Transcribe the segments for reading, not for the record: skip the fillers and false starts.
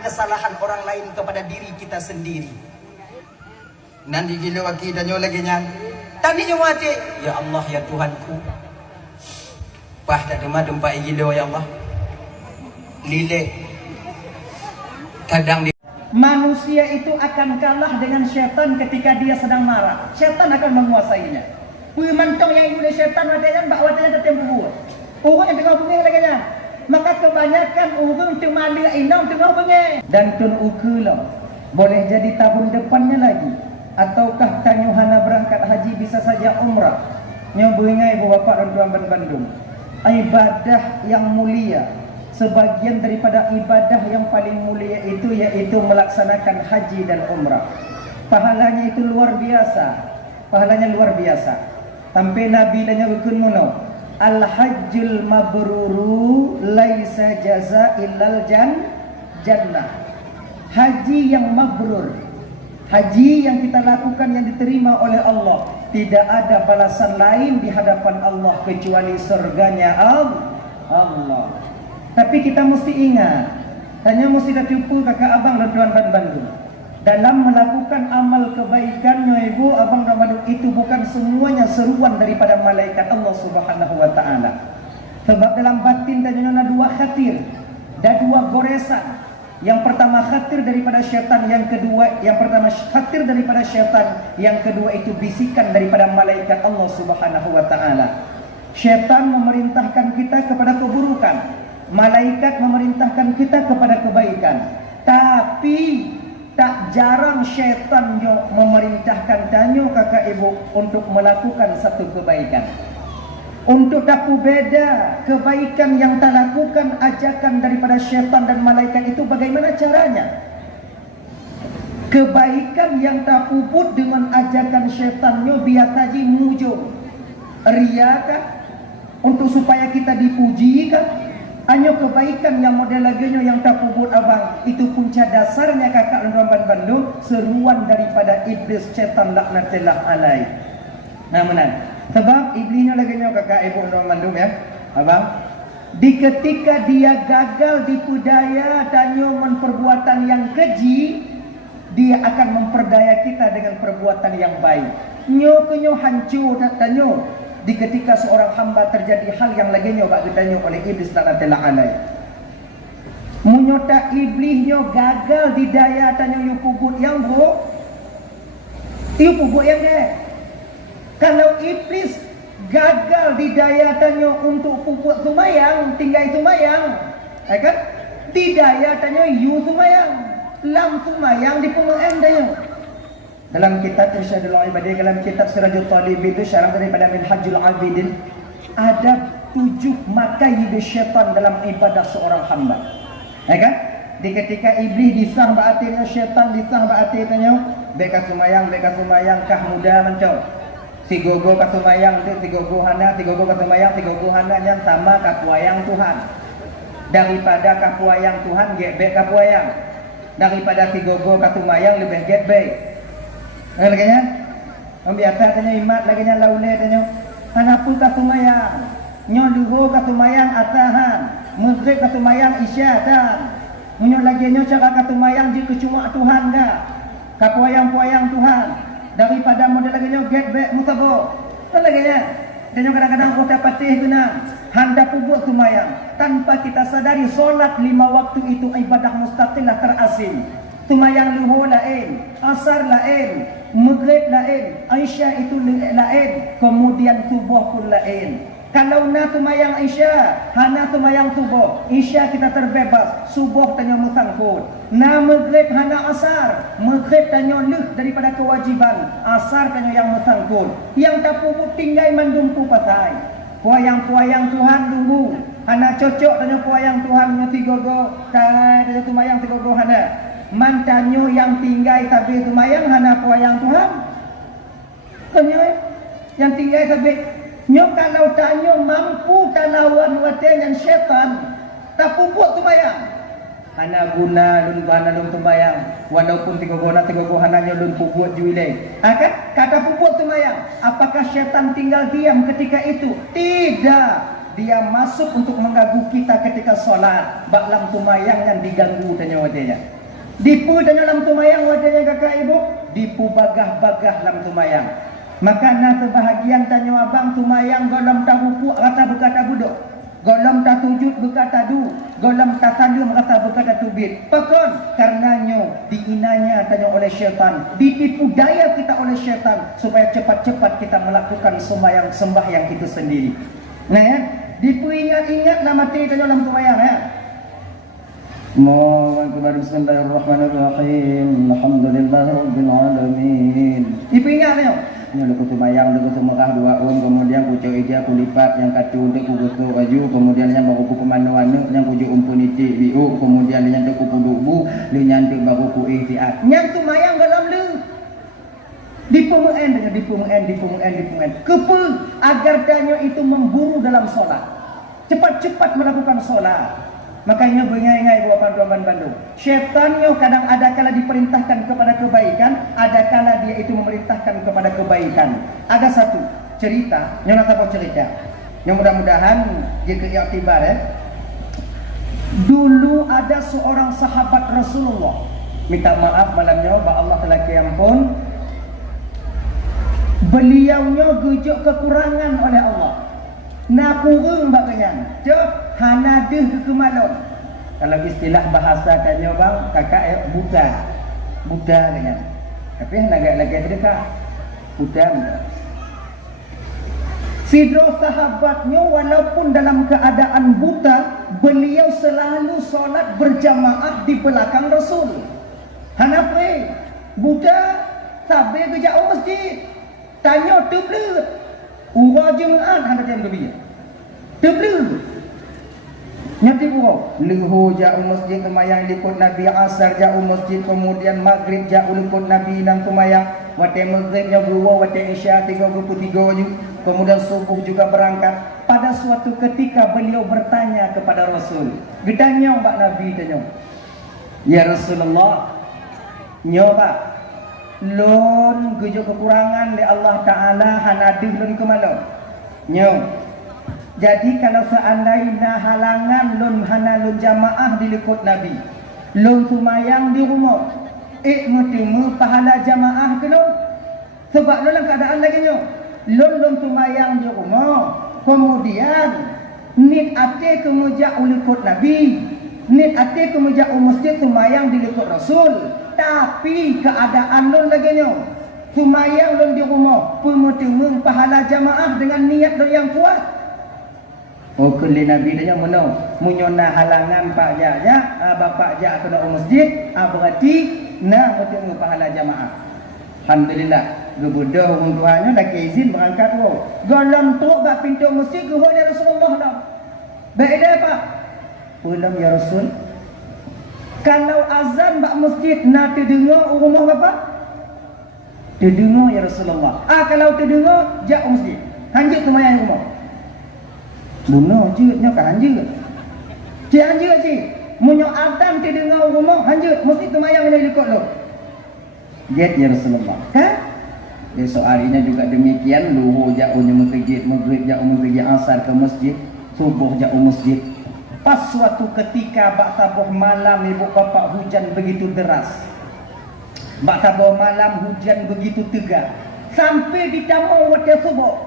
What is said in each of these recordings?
kesalahan orang lain kepada diri kita sendiri. Nanti gila waki dan lagi nyan. Tadi nyawati, ya Allah ya Tuhanku. Pah tak demah dempak gila ya Allah. Lile. Kadang dia manusia itu akan kalah dengan syaitan ketika dia sedang marah. Syaitan akan menguasainya. Mantong yang ibu syaitan wadanya mbak wadanya tetap bubuh. Orang yang tengah bunyi lagi nya. Maka kebanyakan orang tu mali inang tengah bunyi. Dan tun ukulah. Boleh jadi tahun depannya lagi. Ataukah tanya hana berangkat haji bisa saja umrah. Nyo beringai bapak dan tuan Bandung. Ibadah yang mulia. Sebagian daripada ibadah yang paling mulia itu yaitu melaksanakan haji dan umrah. Pahalanya itu luar biasa. Pahalanya luar biasa. Sampai Nabi tanya rukun mono. Al-hajjul mabruru laisa jaza illal jannah. Haji yang mabrur, haji yang kita lakukan yang diterima oleh Allah, tidak ada balasan lain di hadapan Allah kecuali surganya Allah. Tapi kita mesti ingat, hanya mesti tertipu kakak abang dan tuan Bandung. Dalam melakukan amal kebaikannya ibu abang Ramadan itu bukan semuanya seruan daripada malaikat Allah Subhanahu wa taala. Sebab dalam batin tanya dua khatir dan dua goresan. Yang pertama khatir daripada syaitan, yang pertama khatir daripada syaitan, yang kedua itu bisikan daripada malaikat Allah Subhanahu wa taala. Syaitan memerintahkan kita kepada keburukan, malaikat memerintahkan kita kepada kebaikan. Tapi tak jarang syaitan memerintahkan tanyo kakak ibu untuk melakukan satu kebaikan. Untuk tahu beda kebaikan yang tak lakukan ajakan daripada syaitan dan malaikat itu bagaimana caranya? Kebaikan yang tak puput dengan ajakan syaitannya biar kaji mujung. Riyakah? Untuk supaya kita dipuji kah? Hanya kebaikan yang model laginya yang tak puput abang. Itu punca dasarnya kakak dan Bandung. Seruan daripada iblis syaitan laknatillah alaih. Nah menan. Sebab iblisnya laginya kakak ibu dan Bandung ya abang. Di ketika dia gagal di budaya tanya perbuatan yang keji, dia akan memperdaya kita dengan perbuatan yang baik. Nyo hancur tanyo. Di ketika seorang hamba terjadi hal yang laginya bak ditanya oleh iblis laknatillah alaih. Munyota iblisnya gagal di daya tanya yu pubut yang buruk. Yu pubut yang deh. Kalau iblis gagal di daya tanya untuk puput sumayang, tinggal sumayang, kan? Di daya tanya yu sumayang, lam sumayang di pemeng daya. Dalam kitab Irsyadul Ibadiyah, dalam kitab Sirajul Talib itu syarah daripada Minhajul Abidin, ada 7 makai syaitan dalam ibadah seorang hamba. Ya kan? Di ketika iblis disah ba'atirnya syaitan, disah ba'atirnya, beka sumayang kah muda mencong. Si gogo kasumayang tu, si gogo hana yang sama kapuayang Tuhan. Daripada kapuayang Tuhan, gebek kapuayang. Daripada si gogo kasumayang lebih gebek. Lagi-nya, biasa tanya imat lagi-nya laule tanya, hanapu kasumayang, nyoduho kasumayang atahan, muzrik kasumayang isyatan. Munyo lagi-nya cara kasumayang jika cuma Tuhan dah. Kapuayang-puayang Tuhan. Daripada model lagi-nya get-back musabo. Lagi-nya, tanya kadang-kadang kota patih guna handa pubuk sumayang. Tanpa kita sadari solat 5 waktu itu ibadah mustaqilah terasing. Sumayang luhur lain, asar lain, maghrib lain, Aisyah itu lain, kemudian subuh pun lain. Kalau na sumayang Aisyah, hana sumayang subuh, Aisyah kita terbebas, subuh tanya musangkut. Na maghrib hana asar, maghrib tanya leh daripada kewajiban, asar tanya yang musangkut. Yang tak puput tinggal mandumpu patai. Puayang-puayang Tuhan tunggu. Hana cocok tanya puayang Tuhan mesti gogo, tanya sumayang tigogo hana. Mantanyo yang tinggal tapi sumayang hana puayang Tuhan. Tanya yang tinggal tapi nyo kalau tanyo mampu tanawan watan syaitan tak puput sumayang. Hana guna lun bana lun sumayang walaupun tiga hananya lun puput juile. Kan kata puput sumayang. Apakah syaitan tinggal diam ketika itu? Tidak. dia masuk untuk mengganggu kita ketika sholat. Bak lam tumayang yang diganggu tanya wadanya. Dipu tanya lam tumayang wadanya kakak ibu. Dipu bagah-bagah lam tumayang. Maka na sebahagian tanya abang tumayang golom tahuku rata berkata budok. Golom tak tujud berkata du. Golom tak salum rata berkata tubit. Pakon karenanya diinanya tanya oleh syaitan. Ditipu daya kita oleh syaitan supaya cepat-cepat kita melakukan sembahyang itu sendiri. Nah ya, dipu ingat-ingat nama mati tanya dalam sembahyang ya. Allahu akbar, bismillahirrahmanirrahim. Alhamdulillahirabbil alamin. Dipu ingat ya. Ini lu kutu mayang, lu kutu merah dua kemudian kucu ija kulipat yang katu untuk kutu baju, kemudian yang baru ku pemanu-anu, yang kuju umpun ici biu, kemudian yang tu kudu bu, lu nyantu baru ku ihtiat. Nyantu mayang dalam lu. Dipumuen dengan dipumuen. Kepe agar danyo itu memburu dalam solat. Cepat-cepat melakukan solat. Makanya bengai-ngai buat panduan Bandung. Syaitannya kadang ada kala diperintahkan kepada kebaikan, ada kala dia itu memerintahkan kepada kebaikan. Ada satu cerita, yang nak cerita. Yang mudah-mudahan jika iktibar ya. Dulu ada seorang sahabat Rasulullah. Minta maaf malamnya, ba Allah telah kiampun. Beliaunya gejok kekurangan oleh Allah. Nak kurung bagaian. Cok hanadeh kekemalon. Kalau istilah bahasa tanya bang, kakak buta dengan. Tapi agak lagi terdekat. Buta. Sidro sahabatnya walaupun dalam keadaan buta, beliau selalu solat berjamaah di belakang Rasul. Hanape buta tabe ke jauh masjid. Tanya tebel. Urang jemaat hendak yang lebih. Tebel. Nyati buau. Luhu jauh masjid kemayang likut Nabi asar jauh masjid kemudian maghrib jauh likut Nabi dan kemayang. Waktu maghribnya buau waktu isya 33 juga. Kemudian subuh juga berangkat. Pada suatu ketika beliau bertanya kepada Rasul. Gedanya Mbak Nabi tanya. Ya Rasulullah. Nyoba. Lon gujo kekurangan di Allah Ta'ala hanadih lon kemalau. Nyo. Jadi kalau seandainya halangan lon hana lon jamaah dilikut Nabi. Lon sumayang di rumah. Mutimu pahala jamaah ke lon. Sebab lon dalam keadaan lagi nyo. Lon sumayang di rumah. Kemudian nit ate kemuja ulikut Nabi. Nit ate kemuja masjid sumayang dilikut Rasul. Tapi keadaan lon lagi nyo sumayang lon di rumah pemuteng pahala jamaah dengan niat lon yang kuat. Oh keli Nabi dia mana munyona halangan pak ja bapak ja kena masjid berarti nah muteng pahala jamaah. Alhamdulillah gebudah orang tuanya dah izin berangkat wo golong tu bak pintu masjid ke ya Rasulullah dah baik dah pak pulang ya Rasul. Kalau azan bak masjid nak terdengar rumah bapa? Terdengar ya Rasulullah. Kalau terdengar jak masjid. Hanjut ke mayang rumah. Bunuh jutnya kan hanjut. Cik hanjut cik. Munyo azan terdengar rumah hanjut mesti ke mayang ni ikut lo. Get ya Rasulullah. Kan? Besok harinya juga demikian luhur jauhnya masjid, maghrib jauh masjid, asar ke masjid, subuh jauh masjid. Pas suatu ketika bak tabuh malam ibu bapa hujan begitu deras. Bak tabuh malam hujan begitu tegar. Sampai di tamu waktu subuh.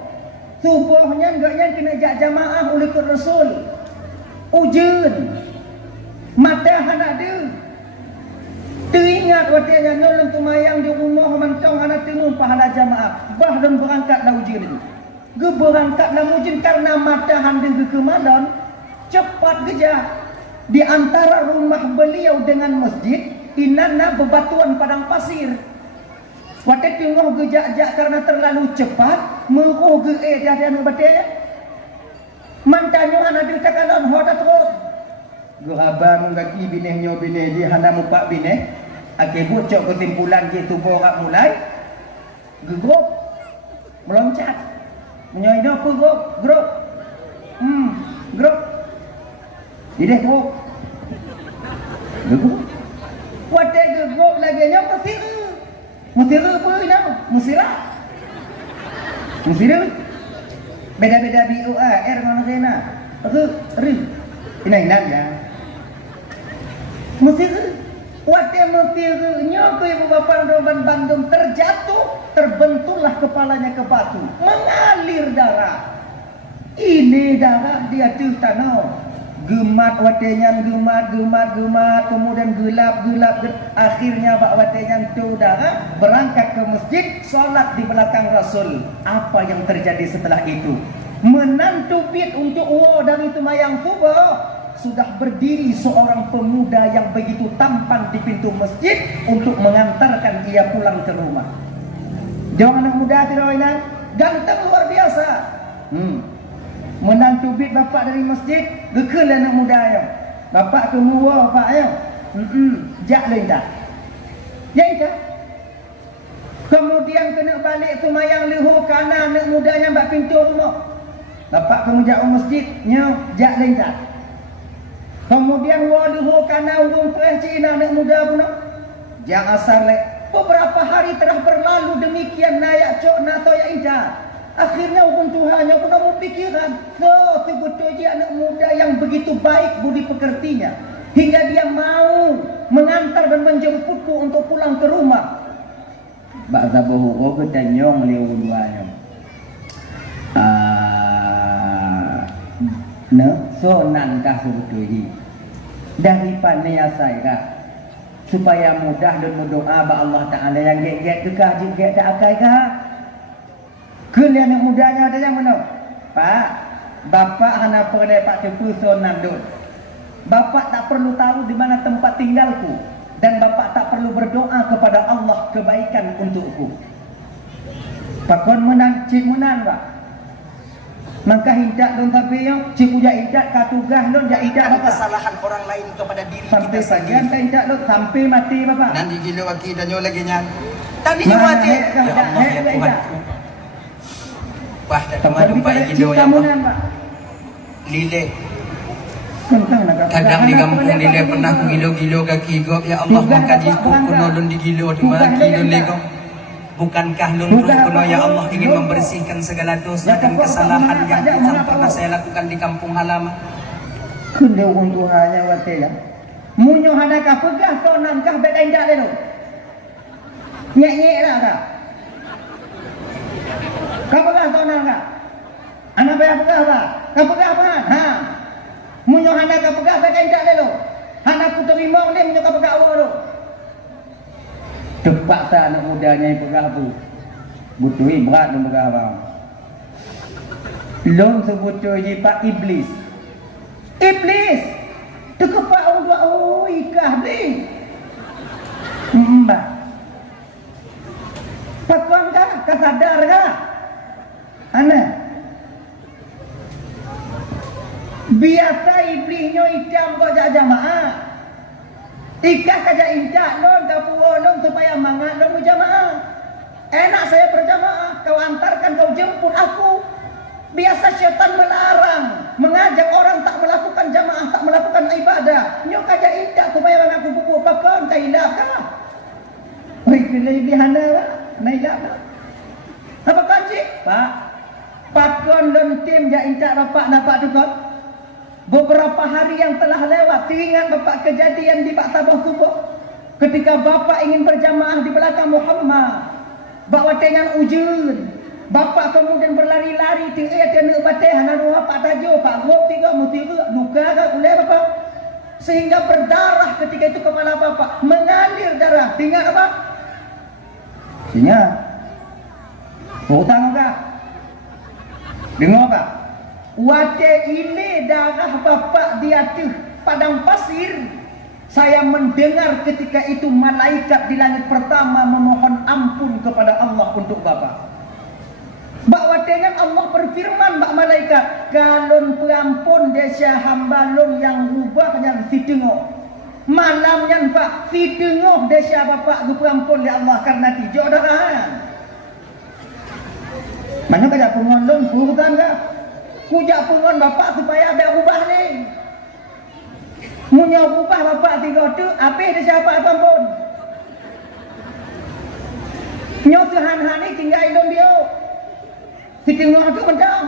Subuhnya enggaknya kena jak jamaah oleh Rasul. Hujan. Mata anak dia. Teringat waktu yang nolong tumayang di rumah mantong anak tengok pahala jamaah. Bah dan berangkatlah hujan itu. Ge berangkatlah hujan karena mata hande ke kemalan. Cepat geja di antara rumah beliau dengan masjid inana bebatuan padang pasir. Waktu tengok gejak-jak karena terlalu cepat menguh ge dia ngebate. Mantanyo anak dia takalon hoda terus. Ge abang gaki binehnya bineh di hana mupak bineh. Akibat cok ketimpulan gitu borak mulai. Ge grup meloncat. Menyoido apa grup. Grup Tidak tu. Geguk. Waktu geguk lagi nya mesira. Mesira apa nama? Mesira. Mesira. Beda-beda BUA R mana kena. Ini ya. Mesti waktu mestinya ke ibu bapak Roman Bandung terjatuh, terbenturlah kepalanya ke batu, mengalir darah. Ini darah dia tuh tanah. Gemat watenya, gemat, kemudian gelap, akhirnya bak watenya tu darah, berangkat ke masjid, solat di belakang Rasul. Apa yang terjadi setelah itu? Menantu bid untuk dari Tumayang Kubo, sudah berdiri seorang pemuda yang begitu tampan di pintu masjid untuk mengantarkan ia pulang ke rumah. Jangan anak muda tidak ganteng luar biasa. Menantu bid bapak dari masjid, gekal anak muda yang. Bapak kemua bapak yang. Jak lentah. Ya. Kemudian kena balik Tumayang Leho karena anak mudanya bak pintu rumah. Bapak kemujak masjid, jak lentah. Kemudian waduh karena urung Cina anak muda pun jangan asal beberapa hari telah berlalu demikian nayak cok nato ya indah. Akhirnya urung Tuhannya pun memikirkan sebetulnya anak muda yang begitu baik budi pekertinya hingga dia mau mengantar dan menjemputku untuk pulang ke rumah. Bak zaboh ke tanyong liu duanya. Sonankah sebetulnya daripada saya supaya mudah dan berdoa ba Allah Ta'ala yang get kekah juga tak akai kah kalian yang mudanya ada yang mana Pak bapak hana pernah Pak Tepu sonan dun bapak tak perlu tahu di mana tempat tinggalku dan bapak tak perlu berdoa kepada Allah kebaikan untukku pakon menang cik munan Pak maka hindak don tapi yang cipuja hindak katugah don ja hindak kesalahan orang lain kepada diri sampai kita sendiri. Sampai hindak don sampai mati bapak. Nanti gila waki dan nyo lagi nyan. Tadi nyo mati. Ya Allah ya Tuhanku. Wah, tak kemana baik gila ya Allah. Lile. Kadang di kampung Lile pernah ku gilo-gilo kaki gop ya Allah maka di kunolon di gilo di mana gilo lego. Bukankah nunruh kuno ya Allah ingin membersihkan segala dosa dan kesalahan yang pernah saya lakukan di kampung halaman? Kunde untuk hanya watela. Munyo hanakah pegah sonankah bet endak leno. Nyek lah kah? Kau pegah sonan kah? Anak bayar pegah apa? Kau pegah apa? Munyo hanakah pegah bet endak leno. Hanakku terima ni munyo kau pegah awak tu. Terpaksa anak mudanya yang pegah tu butuhi berat dan pegah abang lom sebetulnya Pak Iblis terkepak orang tua ikah ni mbak pakuan kah kesadar kah anak biasa iblisnya ikam kau jamaah ikah kaja indah non kapuo non supaya mangat non berjamaah. Enak saya berjamaah, kau antarkan, kau jemput aku. Biasa syaitan melarang, mengajak orang tak melakukan jamaah, tak melakukan ibadah. Nyo kaja indah supaya aku buku pakon kailah kah? Oi kelebihan lah, naik lah. Apa kanji? Pak, pakon dan tim ja indah bapak dapat tu kau. Beberapa hari yang telah lewat, ingat bapak kejadian di Pak Tabah Subuh ketika bapak ingin berjamaah di belakang Muhammad bawa dengan ujun bapak kemudian berlari-lari tinggal nak bateh hanaru Pak Tajo Pak Gop tiga mutiga luka ke boleh bapak sehingga berdarah ketika itu kepala bapak mengalir darah tinggal apa? Ingat hutang enggak? Dengar pak? Wate ini darah bapak di atas padang pasir. Saya mendengar ketika itu malaikat di langit pertama memohon ampun kepada Allah untuk bapak. Bak dengan Allah berfirman bak malaikat, kalon perampun desa hambalun yang rubahnya si tengok. Malamnya pak si tengok desa bapak gu perampun ya Allah karena tijo darahan. Mana kaya pengondon bukan kah? Kujak pungon bapak supaya ada ubah ni. Munya ubah bapak tiga tu, apa dia siapa pun. Nyo Tuhan hani tinggal ilmu dia. Si tengok tu betul.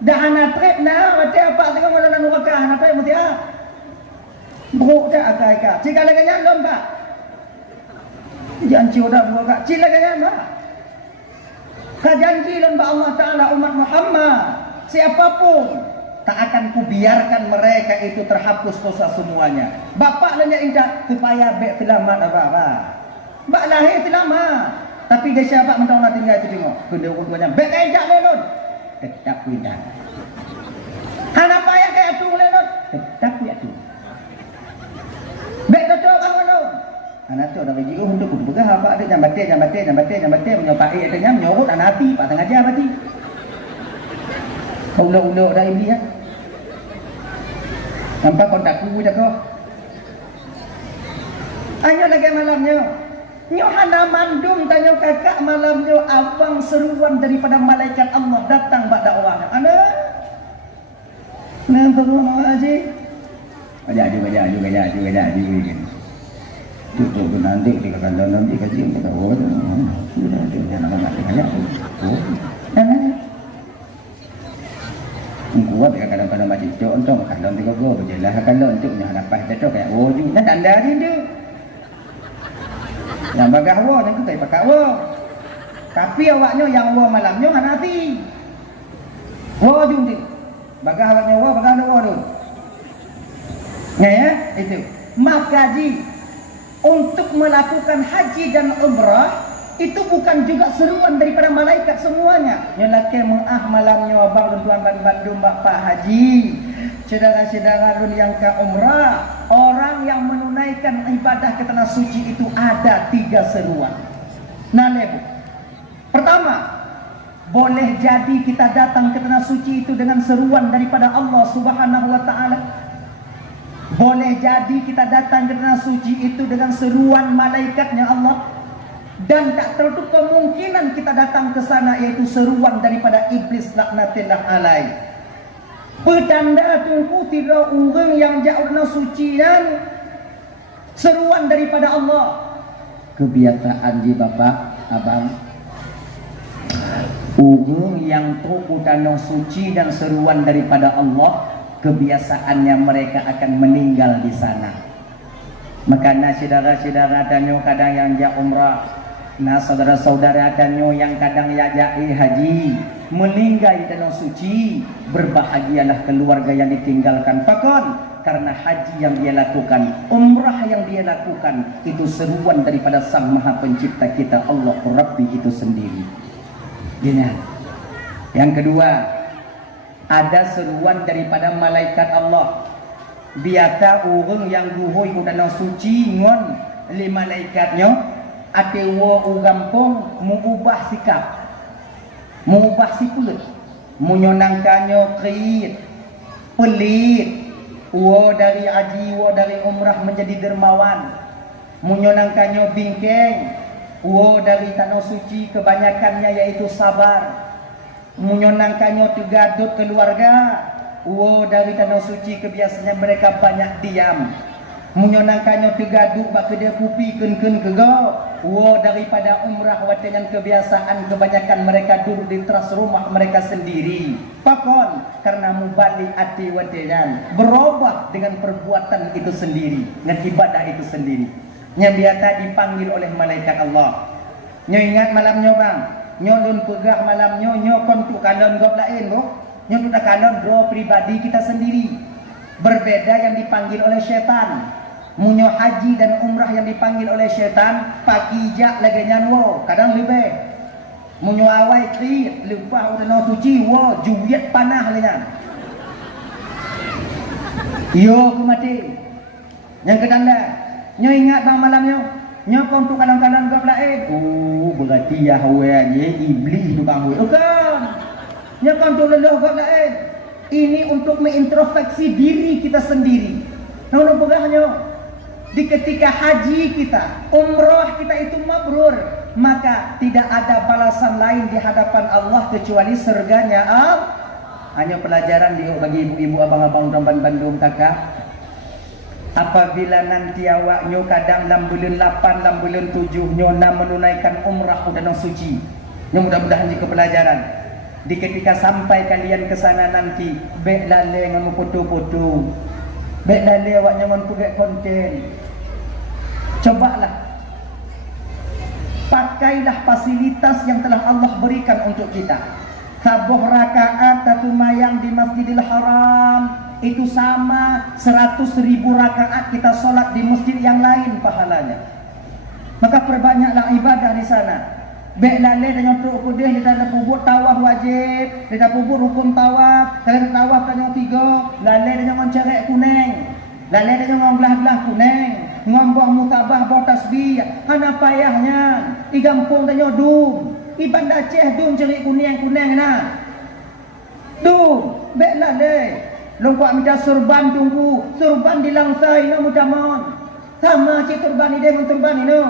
dah anak trip na mati apa tengok wala nanu ka anak trip mati ah bro dah akai ka jika lagi nyalon pak janji udah bro ka cila lagi pak ka janji lembah Allah Ta'ala umat Muhammad siapapun tak akan kubiarkan mereka itu terhapus dosa semuanya. Bapak nanya indah supaya bek selamat apa-apa. Bak lahir selamat. Tapi dia siapa mentang nak tinggal itu tengok. Kedua keduanya bek indah lelon. Tetap indah. Anak payah kayak tu lelon. Tetap ya tu. Bek betul kan lelon. Anak tu dah bagi untuk betul apa ada jambate menyopai adanya menyorot anak api pak tengah dia mati. Ulo-ulo dah ini ya. Nampak kontak ku dah kau. Ayo lagi malamnya. Nyo hana mandum tanya kakak malamnya abang seruan daripada malaikat Allah datang bak dakwah. Ana. Nampak mau aja. Baca. Tutup nanti dikatakan nanti kaji kita oh. Sudah dia nama mati banyak. Oh. Kuat kadang-kadang macam contoh kalau tiga go berjelas kalau untuknya dapat betul kayak wujud dan tanda dia yang bagah wa dan kita pakai wa tapi awaknya yang wa malamnya hati wujud tu bagah awaknya wa bagah wa tu ya itu maka untuk melakukan haji dan umrah itu bukan juga seruan daripada malaikat semuanya. Yang laki mengah malamnya abang tuan Bandung Bapak Haji. Saudara-saudara yang ke umrah, orang yang menunaikan ibadah ke tanah suci itu ada 3 seruan. Nah, lebu. Pertama, boleh jadi kita datang ke tanah suci itu dengan seruan daripada Allah Subhanahu wa taala. Boleh jadi kita datang ke tanah suci itu dengan seruan malaikatnya Allah. Dan tak tertutup kemungkinan kita datang ke sana yaitu seruan daripada iblis laknatillah alai. Petanda tunggu tidak orang yang jauh dari suci dan seruan daripada Allah. Kebiasaan di bapak, abang. Orang yang tunggu tanah suci dan seruan daripada Allah, kebiasaannya mereka akan meninggal di sana. Makanya saudara-saudara dan kadang yang jauh umrah. Nah saudara-saudara danyo yang kadang yajai haji meninggal di tanah suci, berbahagialah keluarga yang ditinggalkan pakon karena haji yang dia lakukan, umrah yang dia lakukan itu seruan daripada Sang Maha Pencipta kita Allah Rabbi itu sendiri. Ingat. Yang kedua, ada seruan daripada malaikat Allah. Biasa orang yang guhoi ke tanah suci ngon li malaikatnya atewa ugampong mengubah sikap, mengubah sifat, menyonangkannya kait, pelit, dari haji, dari umrah menjadi dermawan, menyonangkannya bingkeng, dari tanah suci kebanyakannya yaitu sabar, menyonangkannya tegadut keluarga, dari tanah suci kebiasaannya mereka banyak diam. Menyonangkannya tegaduk bak kedai kopi ken-ken kegau. Daripada umrah dengan kebiasaan kebanyakan mereka duduk di teras rumah mereka sendiri. Pakon karena mubalik hati watenan berubah dengan perbuatan itu sendiri, dengan ibadah itu sendiri. Yang biasa dipanggil oleh malaikat Allah. Nyo ingat malamnya bang, nyo lun pegah malamnya nyo kon tu kalon gob lain bro. Nyo tu dak kalon bro pribadi kita sendiri. Berbeda yang dipanggil oleh syaitan. Munyo haji dan umrah yang dipanggil oleh syaitan pakijak lagi nyanwo kadang lebih munyo awai kri lupa udah suci wo juwiat panah lengan yo ku mati yang kedanda nyo ingat bang malamnya nyo kontu kadang-kadang gap lain berarti Yahweh iblis tu bang bukan nyo kontu leluh gap lain ini untuk mengintrospeksi diri kita sendiri nah pegahnya di ketika haji kita, umrah kita itu mabrur, maka tidak ada balasan lain di hadapan Allah kecuali surganya Allah. Hanya pelajaran bagi ibu-ibu abang-abang dan Bandung takah. Apabila nanti awaknya kadang 6 bulan 8, 6 bulan 7 nyona menunaikan umrah dan suci. Yang mudah-mudahan jika pelajaran. Di ketika sampai kalian ke sana nanti, bek lale ngan foto-foto, bek lale awak ngan punya konten. Cobalah, pakailah fasilitas yang telah Allah berikan untuk kita. Sabuh rakaat satu mayang di Masjidil Haram itu sama 100.000 rakaat kita sholat di masjid yang lain pahalanya. Maka perbanyaklah ibadah di sana. Bek lale dan nyotok kudih di dalam kubur tawaf wajib, di dalam kubur hukum tawaf. Kalian tawaf dan tiga, lale dan nyon cerek kuning, lale dan nyon belah-belah kuning, ngomboh mutabah boh tasbih. Hana payahnya, igampung dan nyodum. Iban Aceh dum cerik kuning-kuning na. Dum, bek lale. Lompat minta surban tunggu, surban dilangsai na mudamon. Sama cik turban ide dengan turban ini.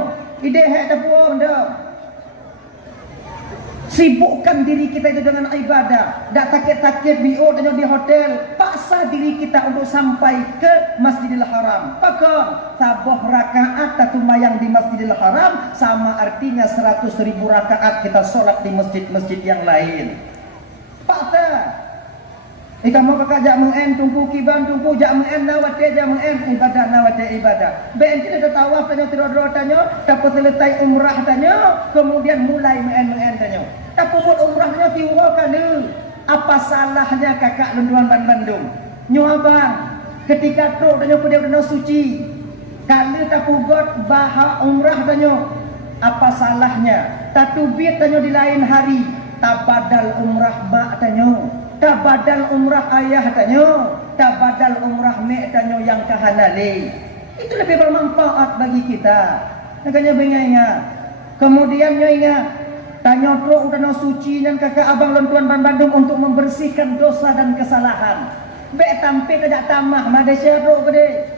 Ide hek tapuan dah. Sibukkan diri kita itu dengan ibadah. Tak takut-takut biot hanya di hotel. Paksa diri kita untuk sampai ke Masjidil Haram. Pakon sabuh rakaat satu mayang di Masjidil Haram sama artinya 100.000 rakaat kita solat di masjid-masjid yang lain. Paksa. Ika mau kakak jak mengen tunggu kiban tunggu jak mengen nawate jak mengen ibadah nawate ibadah. Ben kita dah tawaf tanya tidur-tidur tanya, dapat selesai umrah tanya, kemudian mulai mengen tanya. Tapi buat umrahnya tiwa kali. Apa salahnya kakak lunduan Bandung? Nyuaban ketika tu tanya pada suci. Kali tak pugot bahak umrah tanya. Apa salahnya? Tatubit tanya di lain hari. Tabadal umrah mak tanya. Tak badal umrah ayah tanya, tak badal umrah mek tanya yang kahanali. Itu lebih bermanfaat bagi kita. Makanya bengainya. Kemudian ingat, tanya tro udah suci dan kakak abang lontuan Bandung untuk membersihkan dosa dan kesalahan. Bek tampil tidak tamah, Malaysia tro gede.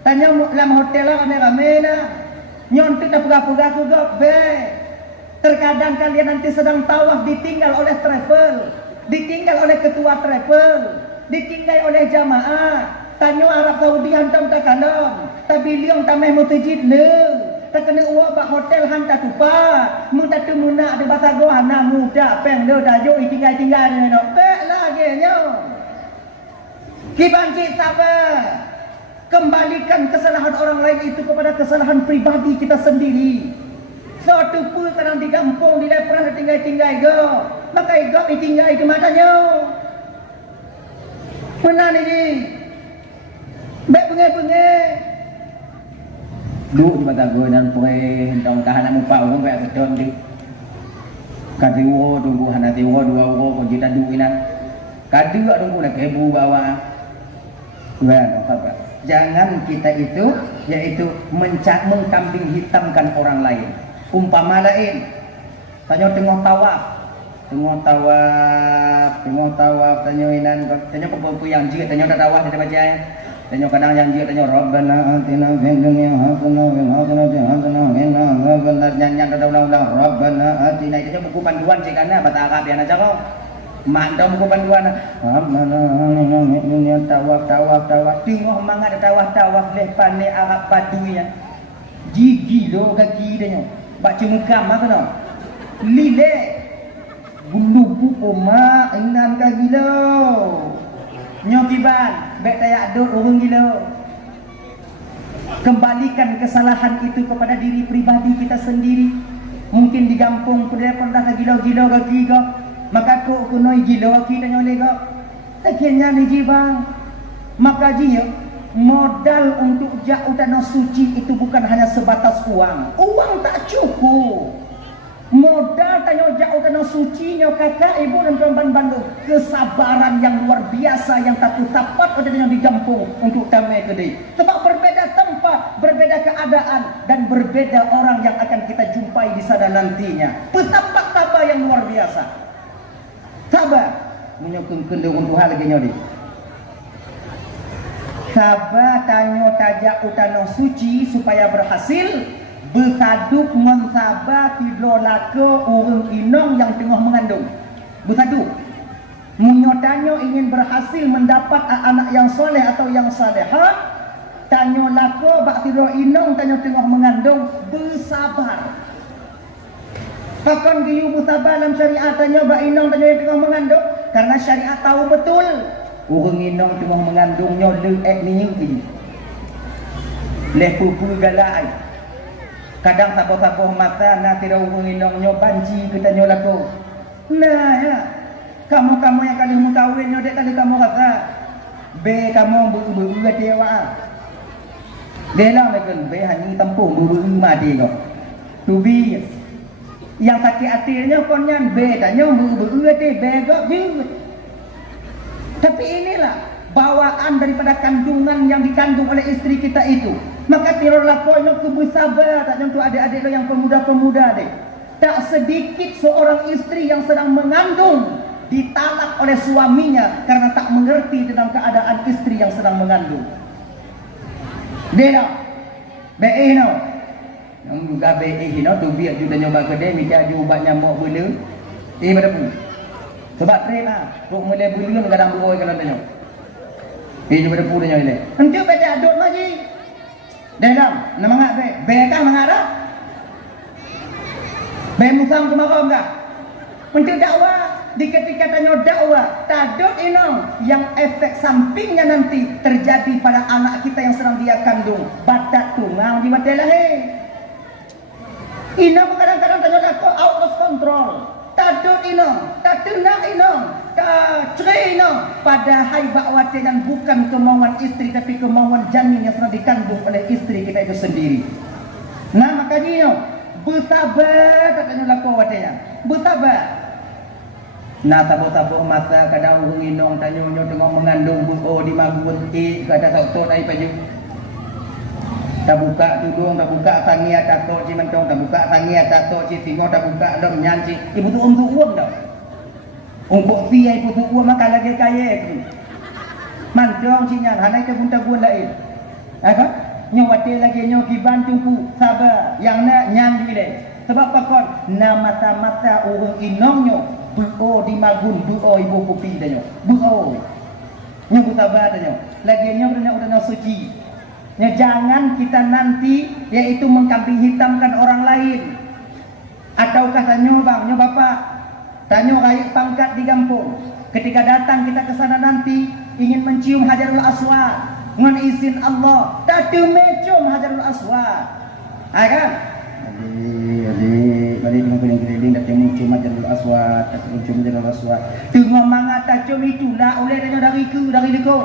Tanya dalam hotel lah rame-rame lah. Nyontik dah pegah-pegah juga, bek. Terkadang kalian nanti sedang tawaf ditinggal oleh travel. Ditinggal oleh ketua travel, ditinggal oleh jamaah. Tanya Arab Saudi hantam tak kalam, tapi liang tameh mutajid le. Tak kena uap bak hotel hantar tupat. Muda tu muna ada bahasa goa na muda peng le dajo tinggal ni no. Bek lagi nyo. Kibanci sabar. Kembalikan kesalahan orang lain itu kepada kesalahan pribadi kita sendiri. Suatu pun kadang di kampung, di lepras tinggal-tinggal go. Maka ego ditinggal ke matanya. Pernah ni. Baik pengai-pengai. Duk di batago dan poe hentong tahanan mupa orang baik betul di. Kadiwo tunggu hana tiwo dua wo kita duinan. Kadiwo tunggu nak kebu bawa. Well, apa? Jangan kita itu yaitu mengkambing hitamkan orang lain. Umpama lain, tanya tengok tawaf, tanya inan, tanya pempu yang jika tanya dah tawaf dia baca ya, tanya kadang yang jika tanya Rabbana atina fid dunya hasanah wa fil akhirati hasanah wa qina adzabannar nyanyian dah ulang-ulang Rabbana atina itu buku panduan cikana bahasa Arab yang aja kau, mantap buku panduan, Rabbana atina fid dunya tawaf, tengok mangat tawaf lepas ni Arab padunya, gigi lo kaki dia. Baca muka apa tu? Lile bulu buku mak ingan ka gila. Nyokiban bek tayak dot orang gila. Kembalikan kesalahan itu kepada diri pribadi kita sendiri. Mungkin di kampung pernah gila-gila kaki kau. Maka kau kunoi gila kaki tanya oleh kau. Akhirnya ni jibang. Maka dia modal untuk jauh tanah suci itu bukan hanya sebatas uang. Uang tak cukup. Modal tanya jauh tanah suci nyo kakak ibu dan perempuan Bandung. Kesabaran yang luar biasa yang tak tapat ada yang digampung untuk tamai kedai. Sebab berbeda tempat, berbeda keadaan dan berbeda orang yang akan kita jumpai di sana nantinya. Petapa sabar yang luar biasa. Sabar menyokong kendung Tuhan lagi nyodi. Sabar tanya tajak utano suci supaya berhasil bersaduk mensabar tidur laka orang inong yang tengah mengandung. Bersaduk menyotanya ingin berhasil mendapat anak yang soleh atau yang salehah. Tanya laka bak tidur inong tanya tengah mengandung bersabar. Pakon giyu musabah dalam syariat tanya ba inong tanya yang tengah mengandung karena syariat tahu betul urang inong tengah mengandungnya leek ni nyuki leh pupu galai kadang saboh-saboh mata na tira urang inongnya banci kita nyolako nah ya kamu yang kali mau kawin dek kali kamu rasa be kamu buru-buru dewa Belang lekan be hani tampung buru-buru mati kok tubi yang sakit hatinya konyan be tanya buru-buru be kok juga tapi inilah bawaan daripada kandungan yang dikandung oleh istri kita itu maka tiror lakonya kubu sabar tak nyentuh adik-adik yang pemuda-pemuda deh tak sedikit seorang istri yang sedang mengandung ditalak oleh suaminya karena tak mengerti tentang keadaan istri yang sedang mengandung. Dia BE no. Yang juga BE no tu biar juga nyoba kedai minta ubat nyamuk bulu. Pada pun. Sebab terima, ruk mulai bulu kadang beroi kalau tanya. Juga pada pun tanya ni. Henteu beda adut lagi. Dalam nama ngak be kan mengara. Be musang kemarau enggak? Henteu dakwah di ketika tanya dakwah tadut inong yang efek sampingnya nanti terjadi pada anak kita yang sedang dia kandung badak tungang di mata lahir inong kadang-kadang tanya aku out of control tadut inong tatunang inong cerai inong padahal bakwati yang bukan kemauan istri tapi kemauan janin yang sedang dikandung oleh istri kita itu sendiri nah makanya inong bersabar katanya laku watinya bersabar nah tabuh-tabuh mata kadang urang inong tanya-nyo tengah mengandung buo di magun kada tak ai paju tak buka tudung tak buka tangia tak tok ci mentong tak buka tangia tak tok ci tingo tak buka dong nyanci ibu tu uang dah umpuk fi ibu tu uang maka lagi kaya tu mantong ci nyan hanai te bunta gun lain apa nyo wate lagi nyo kiban tungku sabar yang nak nyan dile sebab pakon na mata-mata urang inongnya buo di magun buo ibu kopi danyo buo nyo sabar danyo lagi nyo udah suci nyo jangan kita nanti yaitu mengkambing hitamkan orang lain ataukah tanyo bang nyo bapak tanyo raih pangkat di kampung ketika datang kita ke sana nanti ingin mencium Hajarul Aswad ngon izin Allah tadu mecium Hajarul Aswad kan Balik dengan keliling-keliling dah tengok cium Hajarul Aswad, tak cium Hajarul Aswad. Tengok mangata cium itulah oleh dari liko.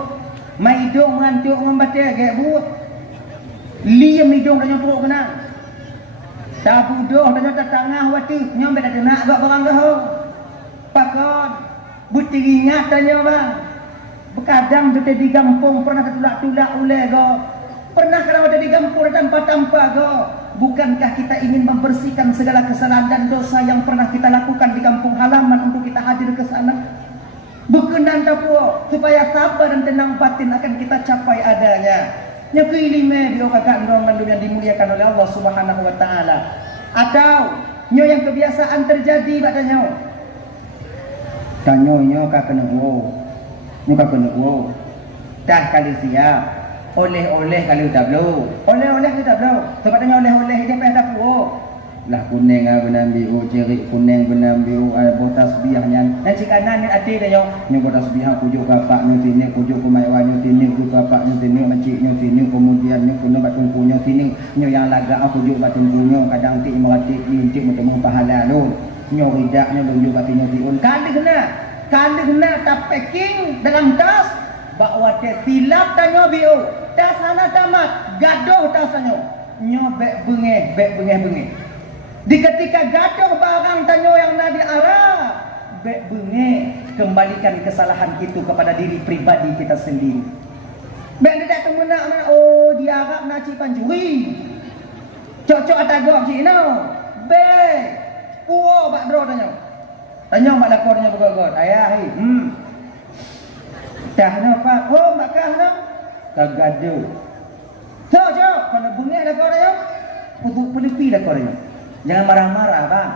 Mai hidung ngantuk ngembate gek buat. Liam hidung dah nyopok kenang. Tabudoh dah nyota tengah waktu nyombe dah nak gak barang dah. Pakon buti ingat tanya bang. Bekadang kita di kampung pernah ketulak-tulak oleh go. Pernah kalau ada di kampung tanpa-tanpa go. Bukankah kita ingin membersihkan segala kesalahan dan dosa yang pernah kita lakukan di kampung halaman untuk kita hadir ke sana? Berkenan tak puas supaya sabar dan tenang batin akan kita capai adanya. Nya keilime dio kakak mandu yang dimuliakan oleh Allah Subhanahu wa taala. Atau nyo yang kebiasaan terjadi katanya. Tanyo nyo ka kena wo. Nyo ka kena wo. Dah kali siap. Oleh-oleh kalau tak blow. Oleh-oleh kita blow. Sebabnya oleh-oleh dia pada puo. Lah kuning benar biru, cerik kuning benar biru, botas biahnya. Dan jika nan ati dia nyo botas biah kujuk bapak nyo sini, kujuk kumaiwan nyo sini, kujuk bapak nyo sini, macik nyo sini, kemudian nyo kuno batungku nyo sini, nyo yang laga kujuk batungku nyo, kadang ti merati inti macam pahala lu. Nyo ridak nyo tunjuk batin nyo tiun. Kali kena tak packing dalam tas bawa te silap tanyo biu. Tas sana tamat, gaduh tas tanyo. Nyo bek bengeh. Di ketika gaduh barang tanyo yang nadi arah, bek bengeh, kembalikan kesalahan itu kepada diri pribadi kita sendiri. Bek tidak temenak oh dia Arab naci panjuri. Cocok atagok cik no. Bek puo bak dro tanyo. Tanyo mak lakornya begot. Ayah Dah nak oh makah nak kagado. Cocok kalau bunyi lakornya untuk pelipi lakornya. Jangan marah-marah bang.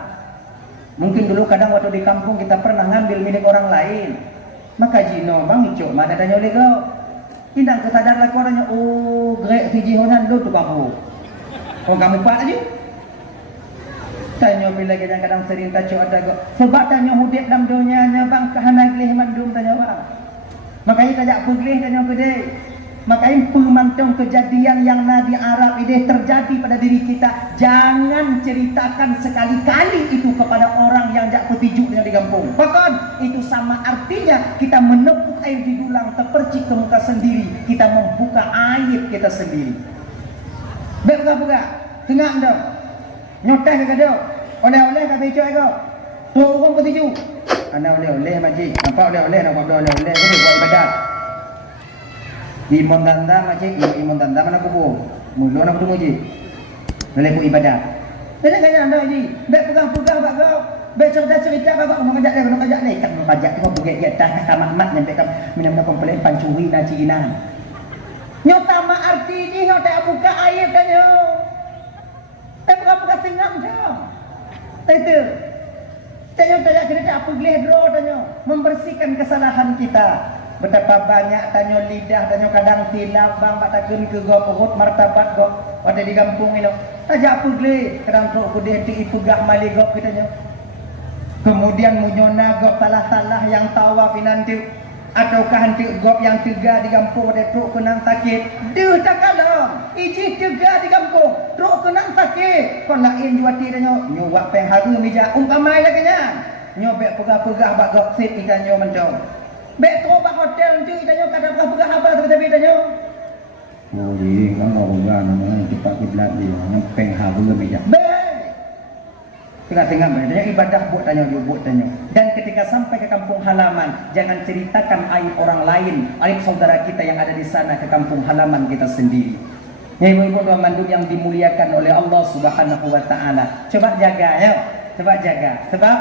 Mungkin dulu kadang waktu di kampung kita pernah ngambil milik orang lain. Maka jino bang icok mana tanya oleh kau. Tidak kesadar lakornya oh grek si jihonan lu tu kamu. Oh kami pak aja. Tanya bila kita kadang sering tajuk ada go. Sebab tanya hudik dalam dunianya bang kahana gelih mandum tanya bang. Makanya tajak pergelih tanya kedai. Makanya pemantau kejadian yang Nabi Arab ini terjadi pada diri kita. Jangan ceritakan sekali-kali itu kepada orang yang jak petiju yang di kampung. Bahkan itu sama artinya kita menepuk air di dulang, terpercik ke muka sendiri. Kita membuka aib kita sendiri. Buka-buka, tengah dong. Nyotah ke kado. Oleh-oleh kat becok ke. Tu orang petiju. Ana oleh-oleh makcik. Nampak oleh-oleh nak buat oleh-oleh ke buat ibadat. Imam tanda macam imam tanda mana kubur mulu nak ketemu je boleh buat ibadat ada kaya anda je baik pegang-pegang bak kau baik cerita-cerita bak nak ajak dia nak ajak ni kan nak ajak tengok pergi dia dah tamat-mat nyampe kan minum komplain pancuri dan ciginan nyota ma arti ni nyota buka air kan yo pegang-pegang tingam jam itu tanya cerita apa gledro tanya membersihkan kesalahan kita. Betapa banyak tanyo lidah tanyo kadang tilap bang bak takun ke go perut martabat go ada di kampung ini tajak pugle kadang tu ku dia ti pegah mali go kita nyo kemudian munyona go salah-salah yang tawa pinanti ataukah hantu go yang tiga di kampung ada tu kenang sakit deuh tak kalong iji tiga di kampung tu kenang sakit kon lain juati tanyo nyo wak peng haru meja umpamai lagi nya nyo bek pegah-pegah bak go sit kita nyo mencong Bek terobak hotel nanti tanya kadang berapa apa tapi tanya. Oh jadi kan orang namanya cepat kiblat dia yang peng haru meja. Bek. Tengah-tengah tanya ibadah buat tanya dia buat tanya. Dan ketika sampai ke kampung halaman jangan ceritakan aib orang lain, aib saudara kita yang ada di sana ke kampung halaman kita sendiri. Ya ibu-ibu dan manduk yang dimuliakan oleh Allah Subhanahu wa taala. Coba jaga ya. Coba jaga. Sebab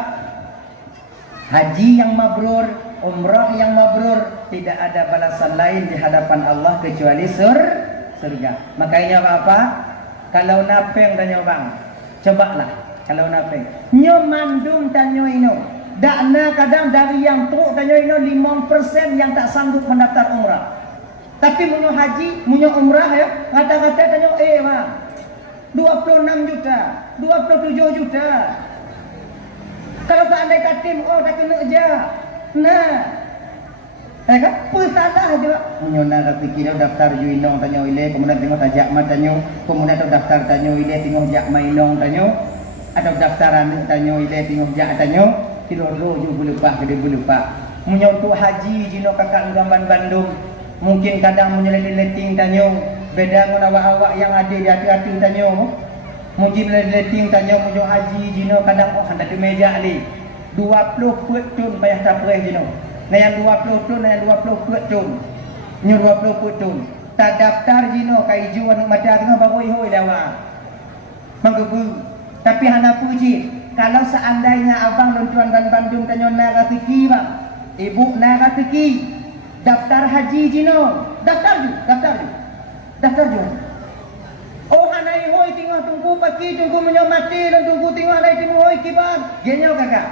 haji yang mabrur, umrah yang mabrur tidak ada balasan lain di hadapan Allah kecuali surga. Makanya apa? Kalau napeng tanya bang, cobalah kalau napeng. Nyo mandum tanyo ino. Dakna kadang dari yang truk tanyo ino 5% yang tak sanggup mendaftar umrah. Tapi munyo haji, munyo umrah ya, kata-kata tanyo bang. 26 juta, 27 juta. Kalau seandainya katim, tak kena je. Nah, kan salah juga. Menyona kata kira daftar ju inong tanya ile, kemudian tengok tajak mat tanya, kemudian tu daftar tanya ile tengok jak mai inong tanya, atau daftaran tanya ile tengok jak tanya, kiloro ju belupa gede belupa. Menyontu haji jino kakak gamban Bandung, mungkin kadang menyeleting tanya, beda dengan awak-awak yang ada di hati-hati tanya. Mungkin leting tanya munyo haji jino kadang hendak di meja ni 20 putun payah tapreh jino na yang 20 tun na yang 20 putun nyo 20 putun tak daftar jino kai ju anu mata tengah baru hoi dawa manggebu tapi hana puji kalau seandainya abang lontuan dan Bandung tanya na rezeki bang ibu na rezeki daftar haji jino daftar ju oh hanai hoi tengah tunggu pagi tunggu menyamati dan tunggu tengah hanai tunggu hoi kiban genyo kakak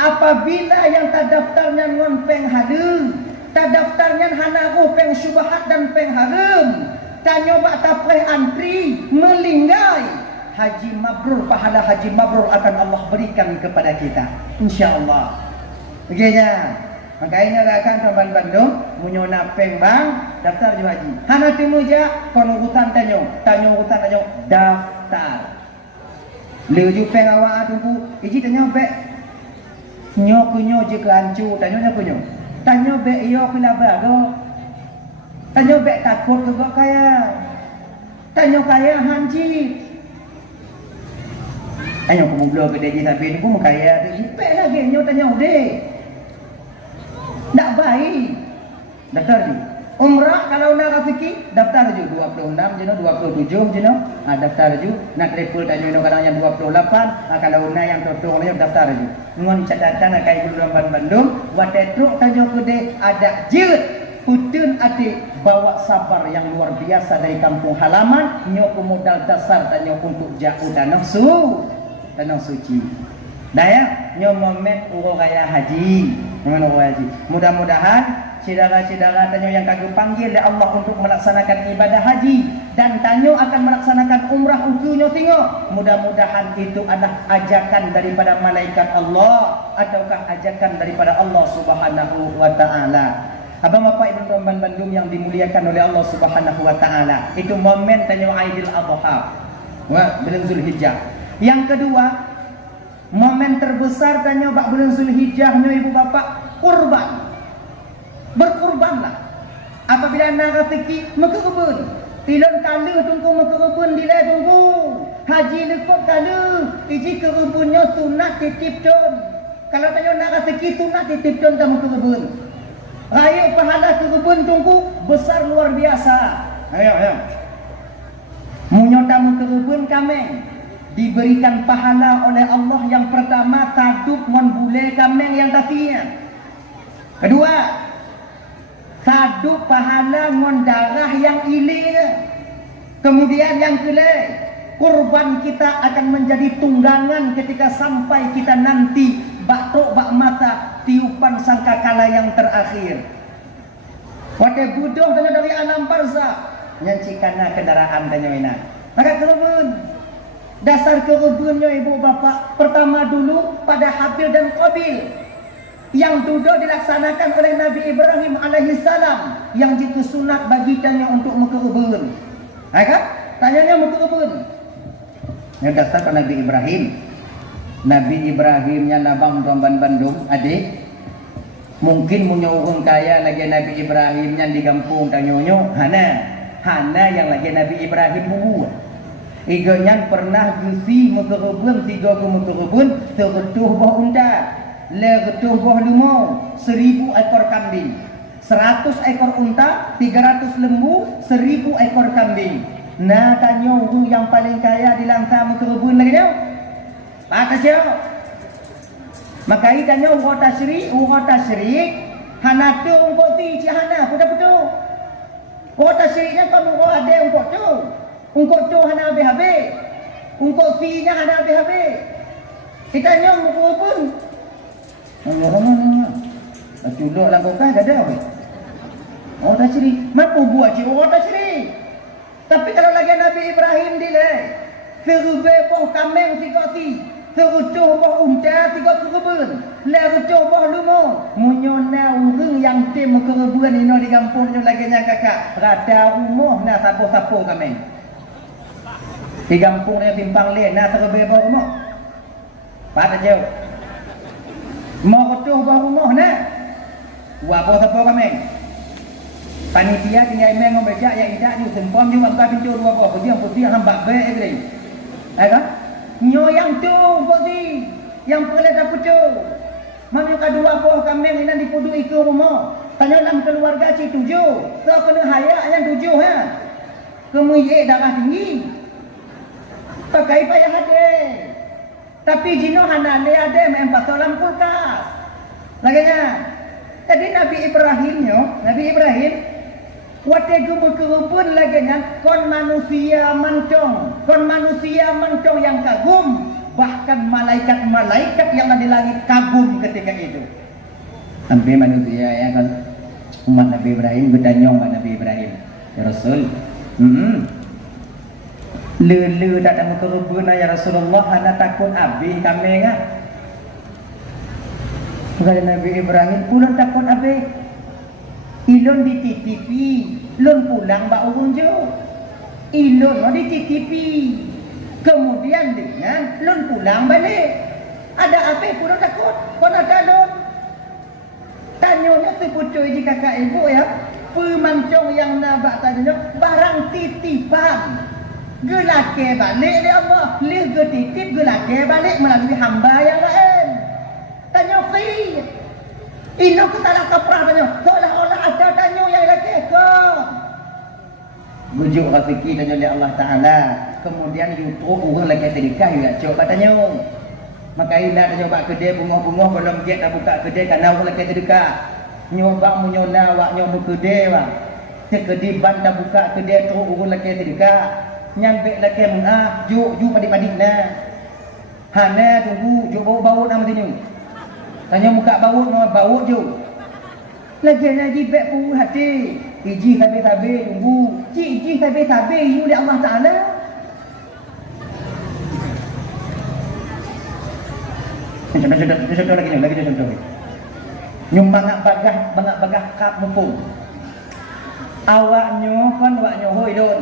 apabila yang tak daftarnya ngon peng harum tak daftarnya hanaku peng syubhat dan peng harum tak nyoba tapreh antri melinggai haji mabrur pahala haji mabrur akan Allah berikan kepada kita insyaallah begini. Makanya akan sampai Bandung munyo napeng bang daftar je haji. Hana timu je kon urutan tanyo daftar. Leuju peng awak tunggu iji tanyo bek nyo kunyo je ke ancu tanyo kunyo. Tanyo bek iyo pila bago. Tanyo bek takut ke gok kaya. Tanyo kaya hanji. Tanyo kumublo ke deji tapi ni pun kaya deji pek lagi nyo tanyo deh. Tak baik. Daftar je. Umrah kalau nak rezeki daftar je 26 jeno 27 jeno. Daftar je. Nak travel tanya kadang yang 28. Kalau nak yang totong ni daftar je. Ngon catatan akai Guluran Bandung, wadah truk tanya kude ada jeut putun adik bawa sabar yang luar biasa dari kampung halaman nyo modal dasar tanya untuk jauh tanah suci. Daya nyo momen urang raya haji. Mudah-mudahan saudara-saudara tanyo yang kagum panggil oleh Allah untuk melaksanakan ibadah haji dan tanyo akan melaksanakan umrah utuhnya tengok. Mudah-mudahan itu adalah ajakan daripada malaikat Allah ataukah ajakan daripada Allah Subhanahu wa taala. Abang bapak ibu tuan Bandung yang dimuliakan oleh Allah Subhanahu wa taala. Itu momen tanyo Aidil Adha. Bulan Zulhijjah. Yang kedua, momen terbesar tanyo bak bulan Zulhijjah nyo ibu bapak, kurban. Berkurbanlah. Apabila nak rezeki maka kebun. Tilon kala tunggu maka kebun dile tunggu. Haji lekop kala, iji kebunnya sunat titip ton. Kalau tanyo nak rezeki sunat titip ton kamu kebun. Raya pahala kebun tunggu besar luar biasa. Ayo. Munyotamu kebun kameng diberikan pahala oleh Allah yang pertama taduk mon bule kameng yang tafinya. Kedua, taduk pahala mon darah yang ilir. Kemudian yang kedua, kurban kita akan menjadi tunggangan ketika sampai kita nanti bak tok bak mata tiupan sangkakala yang terakhir. Wadah budoh dengan dari alam barzakh nyancikana kendaraan danyoina. Maka kebun dasar kebunnya ibu bapak pertama dulu pada Habil dan Qabil yang duduk dilaksanakan oleh Nabi Ibrahim alaihissalam yang itu sunat bagi tanya untuk mekebun. Kan? Tanyanya mekebun. Yang dasar ke Nabi Ibrahim. Nabi Ibrahimnya nabang Tuan Bandung adik. Mungkin punya orang kaya lagi Nabi Ibrahimnya di kampung tanyonyo Hana yang lagi Nabi Ibrahim bubu. Igonya pernah gusi mekebun 3 mekebun tergetuh boh unta, legetuh boh lumau, 1000 ekor kambing, 100 ekor unta, 300 lembu, 1000 ekor kambing. Nah tanyo yang paling kaya di langkah mekebun lagi tau. Pak jauh. Maka ikannya ungkot tasrik hana tu ungkot ti hana betul. Ungkot tasriknya kamu ada ungkot tu hana habis. Ungkot fi nya hana habis. Kita nyong pun. Tuluk lah kau kan ada apa? Oh tasrik. Mampu buat je ungkot tasrik. Tapi kalau lagi Nabi Ibrahim dile, serube poh kameng 3 ti. Terucuh boh unta 3 kebun. Lerucuh boh lumo. Munyona urung yang tim kebun ini di kampung ni lagi nya kakak. Rada rumah na sapo-sapo kami. Di kampung ni timpang le na terbe boh rumah. Pada jauh. Mau kecuh boh rumah na. Wapo-sapo kami. Panitia tinggal meng ngombeja ya idak ni sempom juga ka pintu 2 boh putih hambak be egre. Kan? Nyo yang tu bodi yang perlu dapat tu. Mana kedua buah kambing ini di pudu ikut rumah. Tanya dalam keluarga ci 7. So kena hayak yang 7 ha. Kemuye darah tinggi. Pakai payah ada. Tapi jino hana le ada empat dalam kulkas. Laganya. Jadi Nabi Ibrahim waktu gemuk-gemuk lagi kon manusia mancong yang kagum, bahkan malaikat-malaikat yang ada di langit kagum ketika itu. Sampai manusia ya kan umat Nabi Ibrahim bertanya umat Nabi Ibrahim, ya Rasul, lu datang ke kebun ya Rasulullah, anda takut abih kami kan? Kata Nabi Ibrahim, pulang takut abih. Ilon dititipi, lon pulang bak urun je. Ilon dititipi. Kemudian dengan lon pulang balik. Ada apa pulang takut? Kau nak lon? Tanyanya tu pucuk di kakak ibu ya. Pemancong yang nabak tanya barang titipan. Gelake balik dia Allah. Lih getitip gelake balik melalui hamba yang lain. Tanya fi. Ino kita nak kaprah tanya. Seolah-olah ada tanya yang lagi ke. Bujuk rezeki tanya oleh Allah Ta'ala. Kemudian YouTube orang lagi sedekah juga coba tanya. Maka ilah tanya buat kedai bunga-bunga belum get dah buka kedai kerana orang lagi sedekah. Nyoba menyona wak nyoba kedai wak. Kedai ban dah buka kedai terus orang lagi sedekah. Nyambik lagi juk padik-padik nah. Hana tunggu juk bau-bau nama sini. Tanya buka baut je. Lagi ngaji bek pun hati. Iji tabe-tabe tunggu. Iji tabe-tabe you di Allah Ta'ala. Contoh lagi contoh. Nyum bangak bagah kap mumpung. Awaknya kan awaknya hoi don.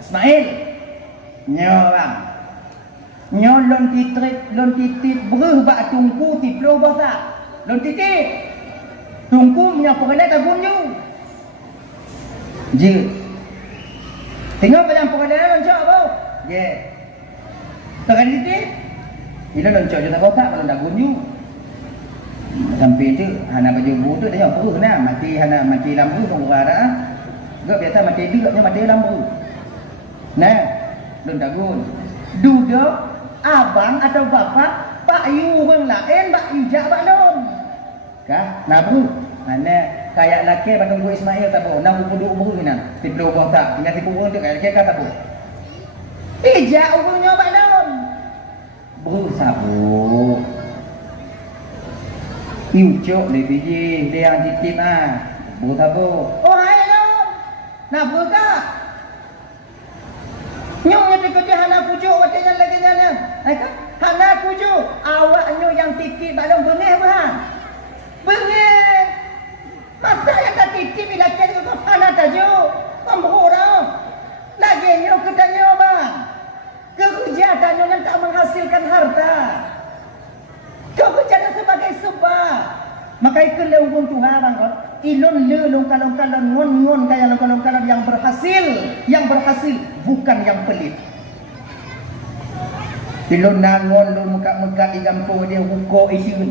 Ismail. Nyo bang. Nyo lon titit beruh bak tungku tiplo basa. Lon titit. Tungku menyapu kena tabun you. Je. Tengok macam pengadaan loncok bau. Ye. Tekan titit. Ila loncok je tak bau tak kalau tabun you. Sampai tu hana baju bu tu dia perlu kena mati hana mati lampu tu dah. Gak biasa mati duduknya mati lampu. Nah, don dagun. Duduk abang atau bapak Pak Yu bang lain Pak Ijak Pak Nom. Kah? Nah bro, mana kayak laki bandung gua Ismail tak boleh. Nak duduk bro ni nak. Tipu bang tak. Ingat tipu bang tu kayak laki tak boleh. Ijak umurnya Pak Nom. Bro sabu. Iucok le biji dia yang titip bu tabu. Oh hai lo. Nak buka. Nyong yang kerja hana pujuk watenya lagi nyana. Hana pujuk awaknya yang titip balong bengeh bah. Bengeh. Masa yang tak titip bila kena tu hana tajuk. Pemburu dah. Lagi nyong ketanya bang. Kekerjaan yang tak menghasilkan harta. Kekerjaan sebagai sebab. Maka itulah hukum Tuhan bang. Ilon le longkalon ngon kaya longkalon yang berhasil bukan yang pelit. Ilon nangon lo muka di kampung dia hukum itu.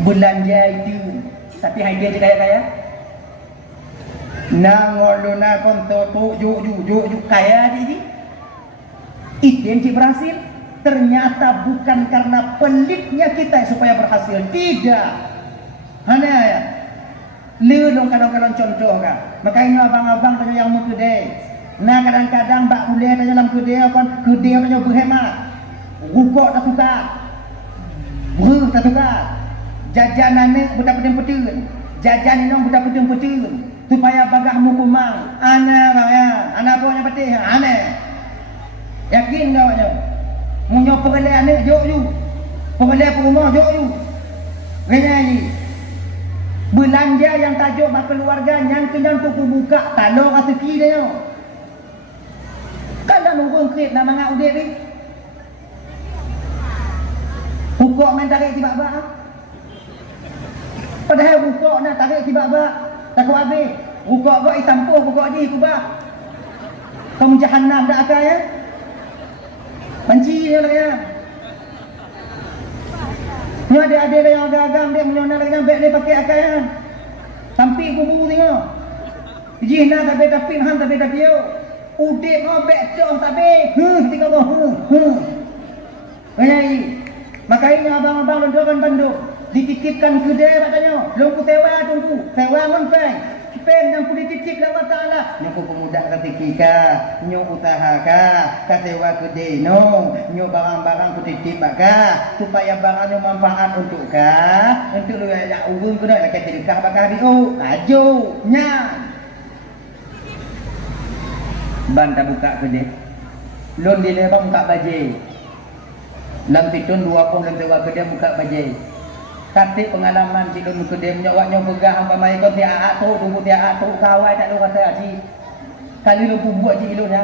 Belanja itu. Tapi hai dia kaya. Nangon lo na konto juk kaya dia. Itu yang berhasil. Ternyata bukan karena pelitnya kita supaya berhasil. Tidak. Hanya ya. Lelong kadang-kadang contoh kan. Makanya abang-abang tanya yang mukede. Nah kadang-kadang bak boleh tanya dalam kede kan. Kede tanya berhemat. Rukuk tak tukar. Beruh tak tukar. Jajan anak budak petun-petun. Jajan inong budak petun-petun. Supaya bagah mukumang. Ana bang ya. Ana punya petih. Ana. Yakin kau nya. Munyo pengelai anak jok you. Pengelai rumah jok you. Kena ni. Belanja yang tajuk mak keluarga yang kenyang tu buka talong rezeki dia. Kalau nunggu krip nak mangak udik ni. Pukok main tarik tiba-tiba. Padahal pukok nak tarik tiba-tiba. Takut habis. Pukok kau itampuh pukok ni kubah. Kau jahannam dak akal ya. Panci dia lah ya. Ni ada yang agak-agam dia menyona lagi yang baik dia pakai akal. Sampai kubu tengok. Jihna tapi han tapi yo. Udik mau baik cong tapi. Tengok kau. Ayai. Makanya abang-abang londokan banduk dititipkan kedai katanya. Lungku tewa tunggu. Tewa mon feng. Pen yang boleh titip Allah Ta'ala. Nyok pemuda rezeki ka, nyok usaha ka, kasewa kedai no, nyok barang-barang ku titip ka, supaya barangnya manfaat untuk ka, untuk lu yang urung ku nak lekat sedekah bakah dio, laju, nya. Banta buka kedai. Lon di lebang buka bajai. Lam pitun 20 lem tewa kedai buka bajai. Kati pengalaman di dalam kedai nyawaknya begah umpamanya kau tiap atuk tunggu tiap atuk kawai tak lu kata haji kali lu buat ji ilun ya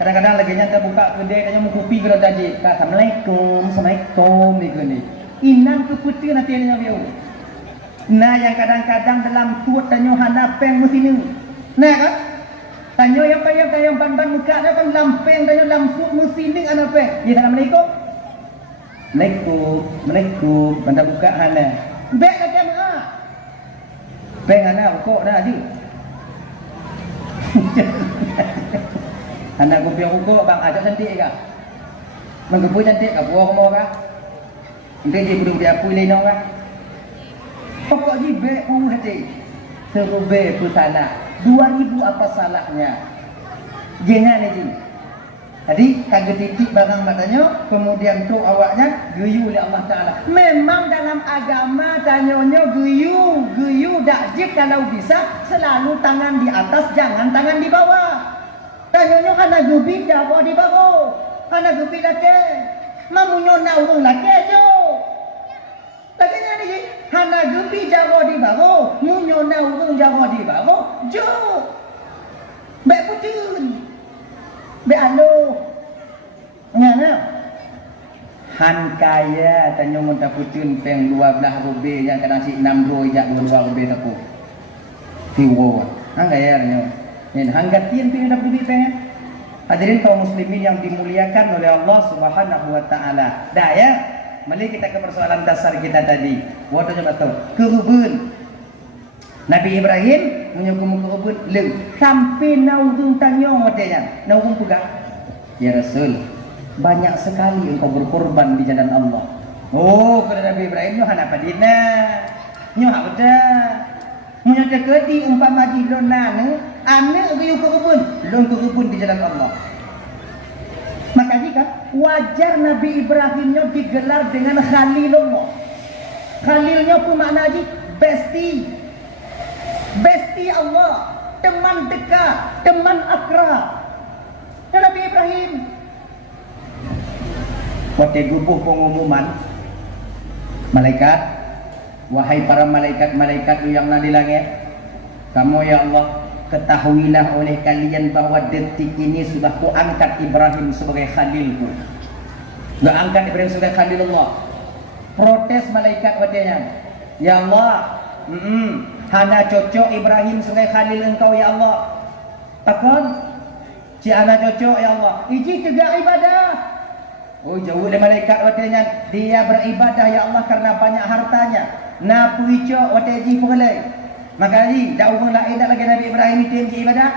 kadang-kadang lagi nyata buka kedai tanya mau kopi kalau tadi assalamualaikum ni gini inan ke putih nanti ni nyabiu nah yang kadang-kadang dalam tuat tanya hana peng mesti ni nah kan tanya yang payah yang ban-ban muka dia kan lampeng tanya lampuk mesti ni anak peng ya assalamualaikum Assalamualaikum. Banda buka hana. Bek nak kena. Bek hana kok dah di. Hana kopi rukuk bang ajak cantik ke? Menggepu cantik ke buah rumah ke? Nanti dia belum diapui lenong ke? Pokok ni bek mau hati. Seru bek putana. 2000 apa salahnya? Jangan ni. Jadi kagak titik barang matanya, kemudian tu awaknya guyu oleh Allah Ta'ala. Memang dalam agama tanyonyo guyu dak jik kalau bisa selalu tangan di atas, jangan tangan di bawah. Tanyonyo kana gubi jawa di bawah, kana gubi lake, mamunyo na urung lake jo. Lakinya ni, hana gubi jawa di bawah, munyo na urung jawa di bawah, jo. Baik putun. Be alo ngana han kaya tanyo munta putun peng 12 rubi yang kadang si 6 rubi jak 22 rubi taku tiwo han kaya nyo nen han gatin ping dapat rubi peng hadirin kaum muslimin yang dimuliakan oleh Allah Subhanahu wa taala. Dah ya, mari kita ke persoalan dasar kita tadi. Waktu coba tahu kerubun Nabi Ibrahim menyukum kerubun leng sampai naudung tanyong wadanya naudung juga ya Rasul banyak sekali engkau berkorban di jalan Allah. Oh kepada Nabi Ibrahim nyohan apa dina nyohan udah menyata kedi umpama di lonane ane uyu kerubun di jalan Allah. Maka jika wajar Nabi Ibrahimnya digelar dengan Khalilullah. Khalilnya pun makna aja Besti Allah, teman dekat, teman akrab. Ya Nabi Ibrahim. Waktu gubuh pengumuman malaikat, wahai para malaikat yang ada di langit, kamu ya Allah ketahuilah oleh kalian bahwa detik ini sudah ku angkat Ibrahim sebagai khalilku. Gak angkat Ibrahim sebagai khalilullah. Protes malaikat wadanya, ya Allah, hana cocok Ibrahim sebagai khalil engkau ya Allah. Takon si hana cocok ya Allah. Iji tegak ibadah. Oh jauh dari malaikat watanya dia beribadah ya Allah karena banyak hartanya. Na puico wataji pengelai. Maka ni jauh pun lain dah lagi Nabi Ibrahim itu yang ibadah.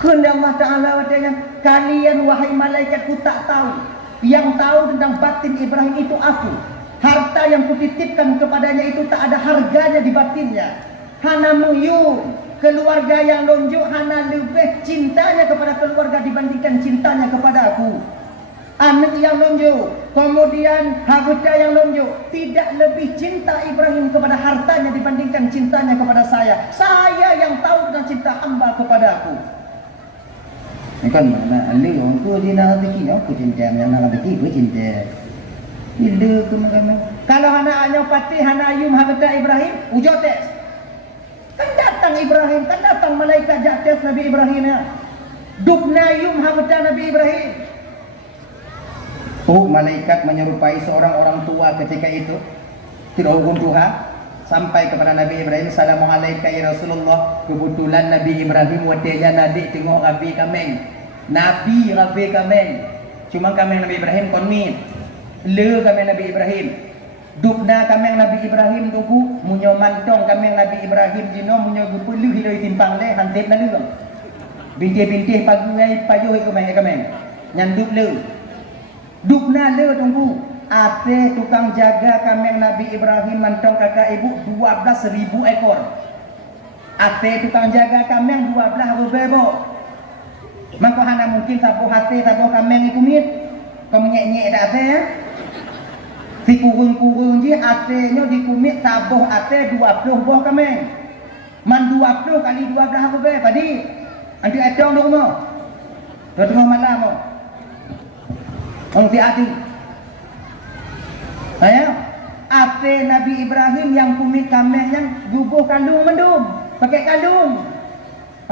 Kehendak Allah Taala watanya kalian wahai malaikatku tak tahu. Yang tahu tentang batin Ibrahim itu aku. Harta yang kutitipkan kepadanya itu tak ada harganya di batinnya. Hana muyun, keluarga yang lonjok, hana lebih cintanya kepada keluarga dibandingkan cintanya kepada aku. Anak yang lonjok, kemudian harta yang lonjok, tidak lebih cinta Ibrahim kepada hartanya dibandingkan cintanya kepada saya. Saya yang tahu tentang cinta hamba kepada aku. Ini kan mana? Ali orang tu dia nak rezeki, aku cinta, nak rezeki, aku cinta. Bila ke mana? Kalau anaknya patih hana ayum harta Ibrahim, ujo tes. Kan datang Ibrahim, kan datang malaikat tes Nabi Ibrahim ya. Dubna ayum harta Nabi Ibrahim. Oh, malaikat menyerupai seorang orang tua ketika itu. Tidak hukum Tuhan sampai kepada Nabi Ibrahim, Assalamualaikum ya Rasulullah. Kebetulan Nabi Ibrahim wadenya nadi tengok Rabi kameng. Nabi Rabi kameng. Cuma kameng Nabi Ibrahim konmin. Le kami Nabi Ibrahim dubna kami Nabi Ibrahim tuku munyo mantong kami Nabi Ibrahim jino munyo gupu lu hiloi timpang le hantip na lu binti-binti pagungai pajuh kami nyanduk le dubna le tunggu ate tukang jaga kami Nabi Ibrahim mantong kakak ibu 12.000 ekor ate tukang jaga kami 12 bebo maka hana mungkin sapu hati sapu kami ikumit kamu nyek-nyek dak ate ya si kurung-kurung je atenya dikumit tabuh ate 20 buah kameng. Man 20 kali 12 apa be padi. Anti acong di rumah. Dah tengah malam mo. Ong ti ati. Ayo. Ate Nabi Ibrahim yang kumit kameng yang jubuh kandung mendum, pakai kandung.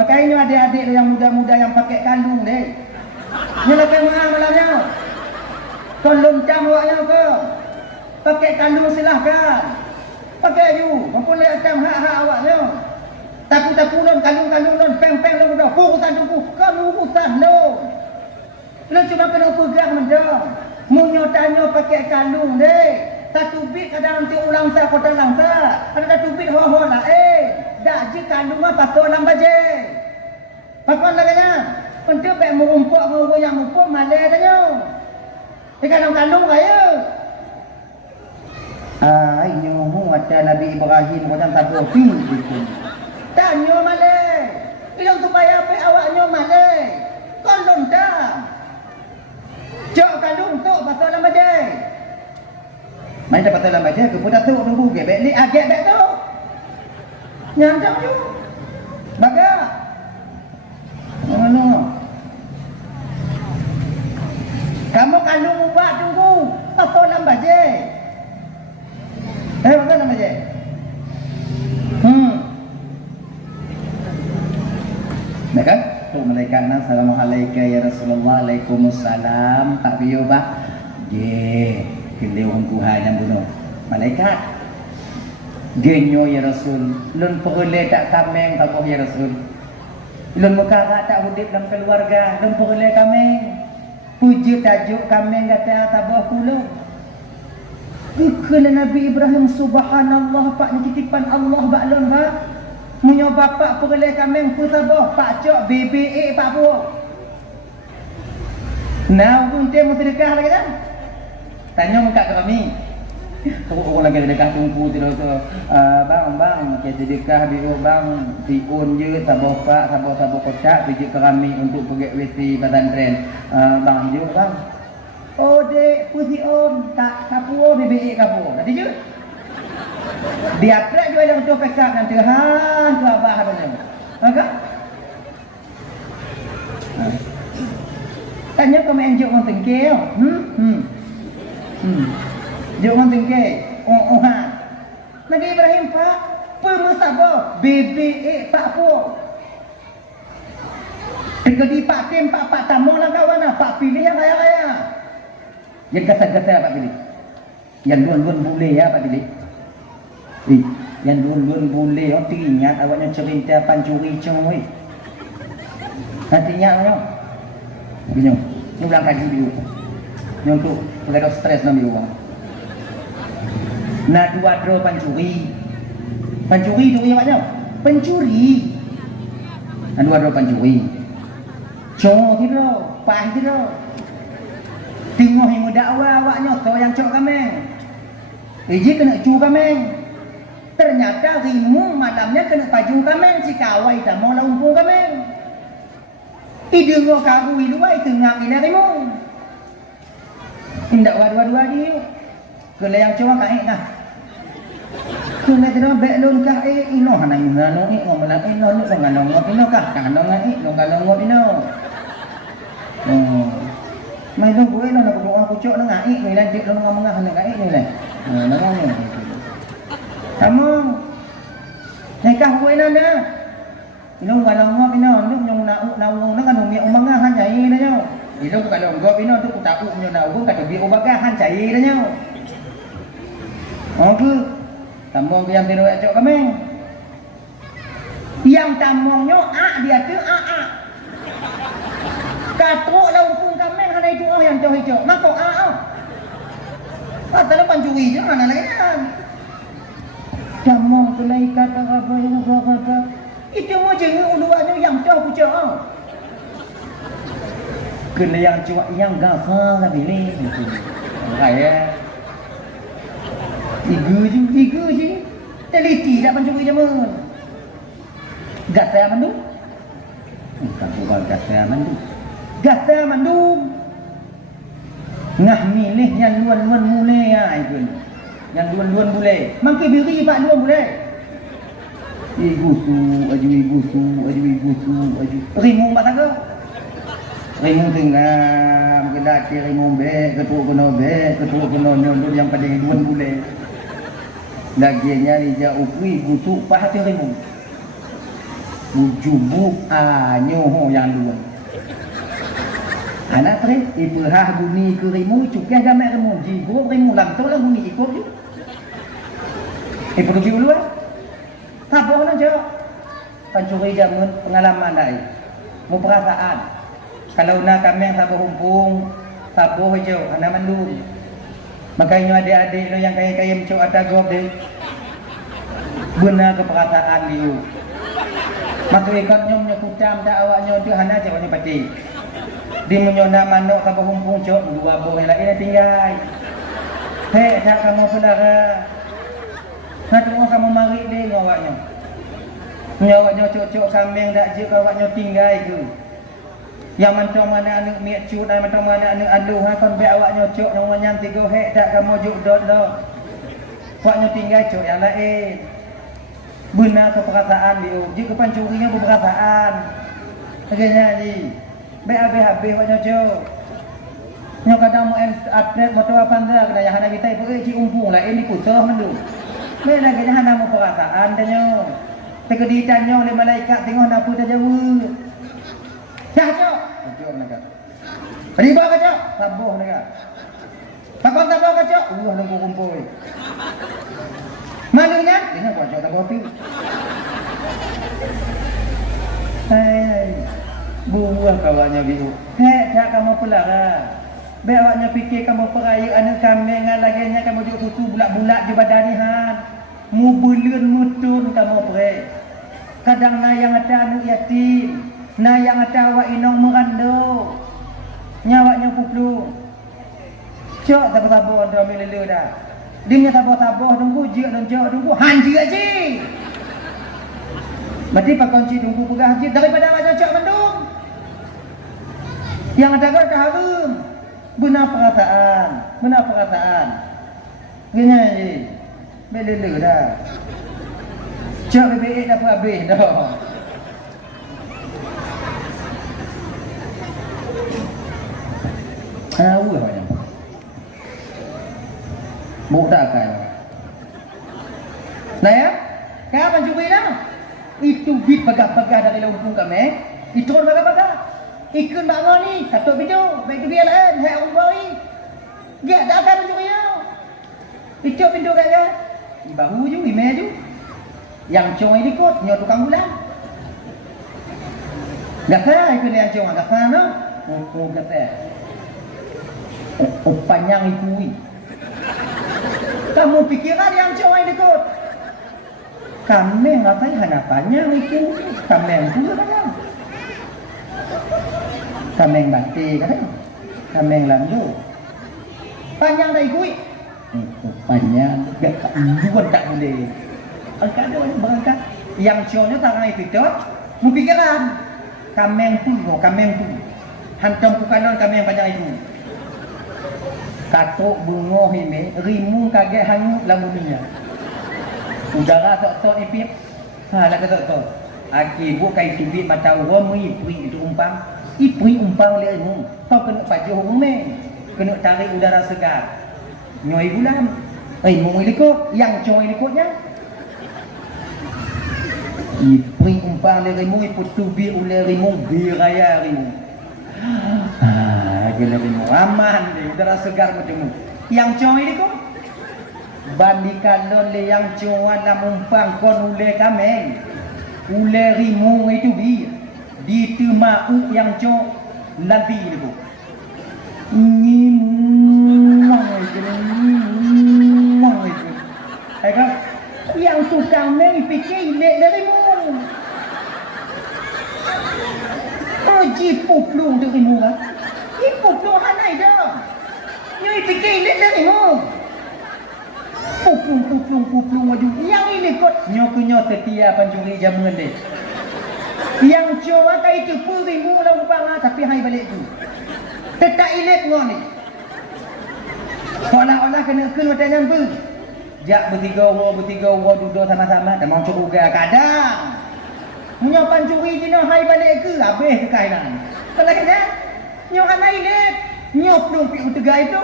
Makanya adik-adik yang muda-muda yang pakai kandung deh. Nyalakan malamnya. Kon loncang awaknya ke? Pakai kandung silahkan. Pakai you. Mampu lihat macam hak-hak awaknya. Takut-takut kandung-kandung lon peng-peng lon dah. Urusan tuku. Kamu urusan lon. Lo cuma kena pegang mendam. Munyo tanya pakai kandung deh. Tatubit kadang nanti ulang sa kota langsa. Ada tatubit ho-ho lah dak je kandung mah patut lam baje. Pakon laganya. Pentu baik merumpuk yang mumpuk malai tanya. Kandung kaya. Ayo ada Nabi Ibrahim macam tak boleh gitu. Tanyo malai. Ilang supaya apa awaknya malai. Tolong dah. Cok kalung tu pasal lam bajai. Main dapat dalam bajai ke pun datuk nunggu gebek ni agak bek tu. Nyandang tu. Baga. Mana? Kamu kalung ubah tunggu pasal lam bajai. Pasal lam bajai. Baik kan? Tu malaikat na assalamualaikum ya Rasulullah, Waalaikumsalam. Tak biyo ba? Ye, kende orang Tuhan yang bunuh. Malaikat. Genyo ya Rasul. Lun perle tak kameng tak ya Rasul. Lun mukara tak hudip dalam keluarga. Lun perle kameng. Puji tajuk kameng kata tabah kulu. Kekala Nabi Ibrahim subhanallah pak titipan Allah baklon ba. Munyo bapak perle kameng pu tabah pak cok BBA pak buah. Nah, pun dia mesti dekat lagi dah. Tanya muka ke kami. Orang lagi dekat tunggu tu bang kita dekat bio bang tiun je tabah pak tabah kotak pergi ke kami untuk pergi WC pesantren. Bang je bang. Oh dek pusi om tak kapuo BBA kapuo. Tadi je. Dia trek juga yang tu pekak nanti tu abah habisnya. Maka tanya kau main jok orang tengkel. Jok orang tengkel. Ha. Nabi Ibrahim pak pemusabah BBA pak po. Tegadi pak tim pak tamong lah kawan pak pilih yang kaya-kaya. Yang kata-kata pak pilih. Yang luan-luan boleh ya pak pilih. Yang dulu boleh orang teringat awaknya cerita pancuri cengoi. Nantinya awaknya bingung. Ni ulang kaji dulu. Ni untuk ada stres nak bilang. Nah dua dro pancuri. Pancuri tu awaknya. Pencuri. Nah dua dro pancuri. Cong tiro, pah tiro. Tengok yang dakwa awaknya tu yang cok kameng. Iji kena cu kameng. Ternyata rimu malamnya kena paju kameng si kawai tak mau lampung kameng. Idungo kagu iluai tengah ina rimu. Indak dua-dua dia. Kena yang cuma kain nah. Kena tidak belon kah ino hana ina no ngomong ino no nganong ino kah nganong ino nganong ino. Mai dong gue no nak doa pucuk nang ai ni lanjut lo ngomong hana kai ni lah. Nang kamu nekah gue nana ino galang ngop ino nduk nyong naung nang kan mi umanga han jai na nyo ilo ka long ngop ino tu ta u nyo na u ka bi ubaga han jai na nyo oke tamong yang tino acok kami yang tamongnya a dia tu a katok lampung kami han itu yang jauh hijau mako a tak pancuri je mana lagi kan. Jamong tulai kata apa yang kata itu mau jengi uluannya yang jauh pucuk. Kena yang cuak yang gafa tapi ni. Kaya. Igu je. Teliti dak pancuri jamun. Gata mandu. Tak bukan gata mandu. Gata mandu. Ngah milih yang luan-luan mulai itu. Yang luan-luan boleh. Mangke biri pak luan boleh. Igusu, aju. Rimu mak tangga. Rimu tengah, kedak rimu be, ketua kono nyolong yang pada luan boleh. Laginya ija ukui gusu pak hati rimu. Bujubuk nyoho yang luan. Anak tre, ipehah bumi ke rimu, cukah gamek rimu, jigo rimu lantok lah bumi ikut je. Pergi dulu lah. Tabung aja. Pancuri jamun pengalaman dah. Mau perasaan. Kalau nak kami tabuh humpung, tabuh hijau, anak mandul. Makanya adik-adik lo yang kaya-kaya mencok atagob deh. Benar keperasaan dia. Maka ikatnya menyekutam tak awaknya dia hana jawabnya pati. Dia menyona manok tabuh humpung cok dua boh yang lain tinggal. Hei, tak kamu saudara. Nak tengok kamu mari dia awaknya. Awaknya cocok kambing dak je awaknya tinggal ke. Yang mentong mana anu miak cut, mentong mana anu aduh ha kon be awak nyocok nang manyan 3 hek tak kamu juk dot dah. Awaknya tinggal cok yang lain. Benar ke perkataan dia. Jika pancurinya berperkataan. Akhirnya ni. Be habis awak nyocok. Nyo kadang mau update motor apa anda kena yang hana kita ibu cik umpung lah ini kutah mendu. Be nak kena hana mau perkataan tanya. Tegedi tanya oleh malaikat tengok nak pun jauh. Dah cok. Cok nak. Riba ke cok? Sabuh nak. Takon tabah ke cok? Nunggu kumpul. Malunya? Ini kau cok tak kopi. Hai. Buah kawannya biru. Tak kamu pelara. Be awaknya fikir kamu peraya anak kambing laganya kamu duk tutu bulat-bulat di badan ni han. Mu belun mutun kamu pre. Kadang na yang ada anak yatim, na yang ada awak inong merando. Nyawaknya kuplu. Cok tak sabar dah ambil lelu dah. Dia sabar-sabar tunggu je dan cok tunggu han je aje. Berarti pak kunci tunggu pegah je daripada awak cok mendung. Yang ada kau harum. Benar perkataan. Gini je. Belelu dah. Cok BBE dah habis dah. Tahu banyak. Mudah kan. Nah ya, kapan cuba dah? Itu bit pegah-pegah dari lumpung kami. Itu orang pegah-pegah. Ikun bangun ni, katuk bidu, baik biar lain, hai orang boi. Dia tak akan cuba ya. Itu pintu kaya. Bahu ju, email ju. Yang cong ini kot, nyo tukang bulan. Gata ikun yang cong, gata no. Oh gata. Oh panjang itu. Kamu pikiran yang cong ini kot. Kami ngapain hanapannya itu? Kami pun kadang. Kami mati kadang. Kami landu. Panjang dah ikut. Panjang, bukan tak boleh. Angkat dia berangkat. Yang congnya tak naik itu. Mempikiran. Kami pun, hantam pukanan kami yang panjang itu. Katuk bunga ini, rimu kaget hanyut lamunya. Udara tok-tok ipip. Nak tok-tok. Aki bukai tibit mata orang ipri itu umpang. Ipri umpang le ilmu. Kau kena pajuh rumah. Kena tarik udara segar. Nyoi bulan. Ilmu ilikut, yang coy ilikutnya. Ipri umpang le ilmu iputubi ule ilmu biraya ilmu. Gila ilmu aman deh, udara segar macam tu. Yang coy ilikut. Bandikan le yang cuan la mumpang kon ule kameng. Ule rimu itu bi. Di temau yang cu nanti itu. Ngimang itu. Kan? Yang tukang meng fikir le rimu. Oh jipu plung tu rimu kan. Jipu plung hanai dah. Nyoi fikir le rimu. Puplung maju. Yang ini kot nyo setia pancuri jaman deh. Yang cuma kai itu pun ribu lah upang tapi hai balik tu. Tetap ilet ngau ni. Seolah-olah kena macam nampu. Jak bertiga duduk sama-sama dan mau cuba kadang. Nyo pancuri jino hai balik ke habis kekainan. Kalau kena nyo kan ilet. Nyo plung pi utega itu.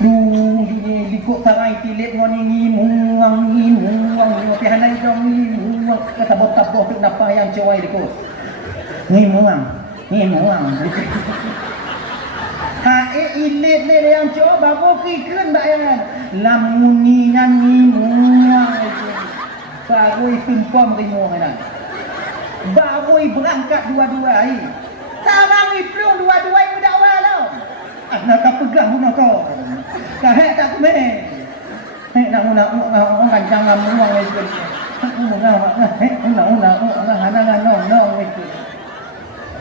Ini likuk sarai tilik ngoni ngimuang tapi hanai dong ngimuang kata botaboh tu napa yang cowai likuk ngimuang ilit le yang cowai baru kikun bayan lamuningan ngimuang itu baru tumpam ngimuang dah baru berangkat dua-dua sarang iplung dua-dua berdakwa tau nak pegang pun kau. Kahek tak kumeh. Nak kancang ngamuang itu. Nak hanang itu.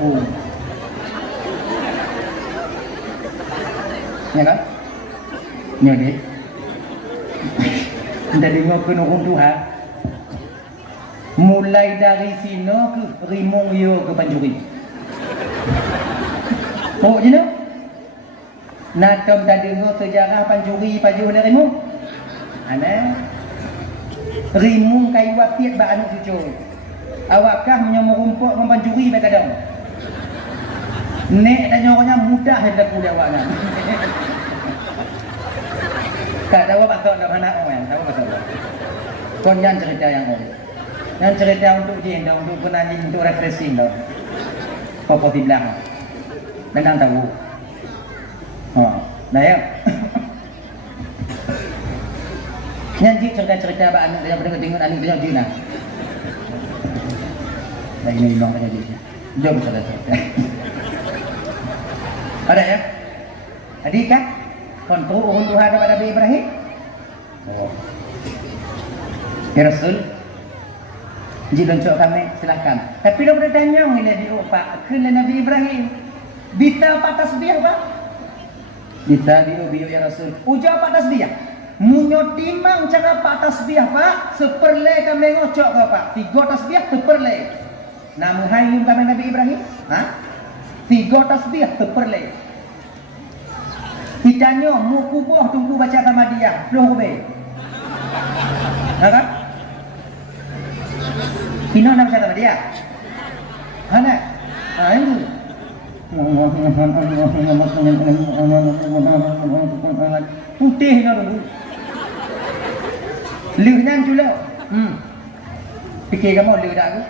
Oh. Ya kan? Nyodi. Dari ngokun Tuhan. Mulai dari sini ke Rimong yo ke Panjuri. Oh je no. Nak tom dah dengar sejarah panjuri paju ni rimu. Ana. Rimu kayu watiat ba anak cucu. Awakkah menyamur rumput dengan panjuri ba kadang. Nek dan nyoranya mudah hendak kuliah awaknya. Tak tahu apa tak nak anak orang, tahu pasal apa. Kon yang cerita yang on. Yang cerita untuk jin, untuk penanyi, untuk refreshing dah. Papa di belakang. Memang tahu. Dah ya. Yang jin cerita-cerita apa anak dia tengok anak dia jin lah. Dah ini memang ada jin. Jom cerita. Ada ya? Adik kan? Kontrol orang Tuhan kepada Nabi Ibrahim. Oh. Ya Rasul. Jika untuk kami silakan. Tapi lo bertanya bila dia Pak, kena Nabi Ibrahim. Bita apa tasbih Pak? Bita bio ya Rasul. Ujar apa tasbih? Munyo timang cara Pak tasbih Pak, seperle kami ngocok ke Pak. 3 tasbih seperle. Namun hayum kami Nabi Ibrahim, ha? 3 tasbih seperle. Ditanya mu kubur tunggu baca Ahmadiyah 10 lebih. Kan? Kino nak baca Ahmadiyah. Mana? Ini. Putih nak dulu. Liunan juga. Fikir kamu liu tak aku?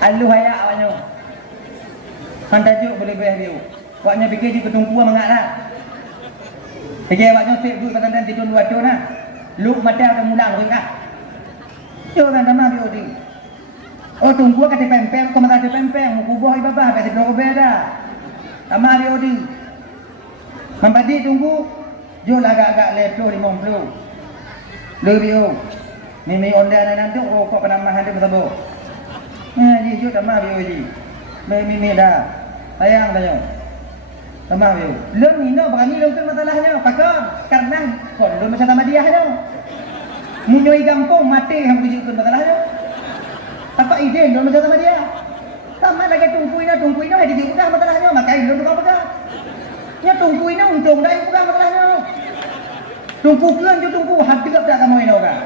Alu hayak awaknya. Kan tajuk boleh bayar dia. Awaknya fikir di ketungkuan mengaklah. Fikir awaknya sip duit badan tidur 2 tahun lah. Lu mata akan mulang ringah. Yo kan tamah dia odi. Oh tunggu kata pempeng, kau mata pempeng, mu kubur ibabah kata dober dah. Tamah dia odi. Mampadi tunggu. Jo agak-agak lepo 50. Lu bio. Mimi onda nanti rokok penambahan dia betul. Ji jo tamah bio ji. Mimi dah. Sayang dah yo. Tamah bio. Lem nino berani lengkap masalahnya. Pakam karena kon lu macam Ahmadiyah dah. Munyoi gampang mati hang tunjukkan masalahnya. Apa ide lu macam Ahmadiyah? Sama lagi tungguin ada di buka masalahnya. Maka lu buka. Ya tungguin untung dah buka masalahnya. Tunggu hati tak kamu ini orang.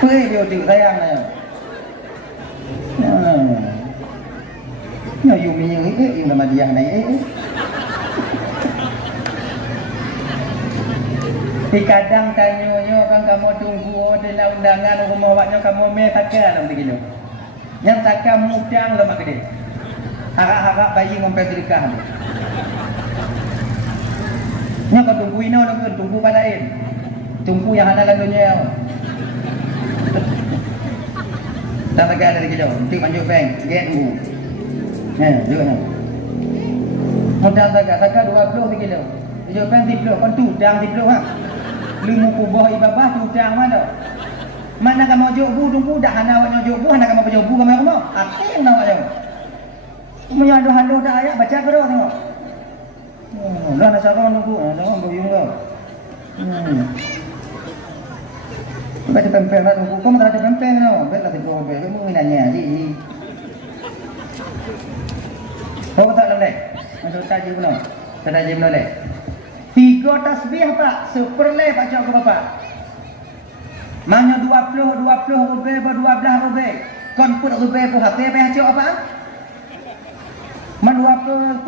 Hei dia tu sayang dah. Nah, you ni nama dia naik. Di kadang tanya kan kamu tunggu dalam undangan rumah awaknya kamu mai takkan dalam begini. Yang takkan mudang lemak gede. Harap-harap bayi ngompet sedekah. Nya kau tunggu ino nak tunggu padain. Tunggu yang halalan dunia. Tak pakai dari kita. Nanti manjuk bank, get tunggu. Juga ni. Modal taka 20 kilo. Manjuk bank 30, kon tudang 30 ha. Limu kubah ibabah tudang mana? Mana kamu jobu tunggu dah hana awak jobu, hana kamu jobu kamu kamu. Atin awak. Kamu yang halu dah ayat baca ke dah tengok. Dah nak cara nunggu, jangan boyong kau. Baca pempeng nak tunggu, kau tak ada pempeng no. Betul tak kau betul, kamu nanya ji. Kau tak lelai, masuk taji pun, taji pun lelai. 3 tasbih pak, seperle pak cak bapak. Mana 20 rubel, 12 rubel. Kon put rubel pun hati apa cak apa? Man 20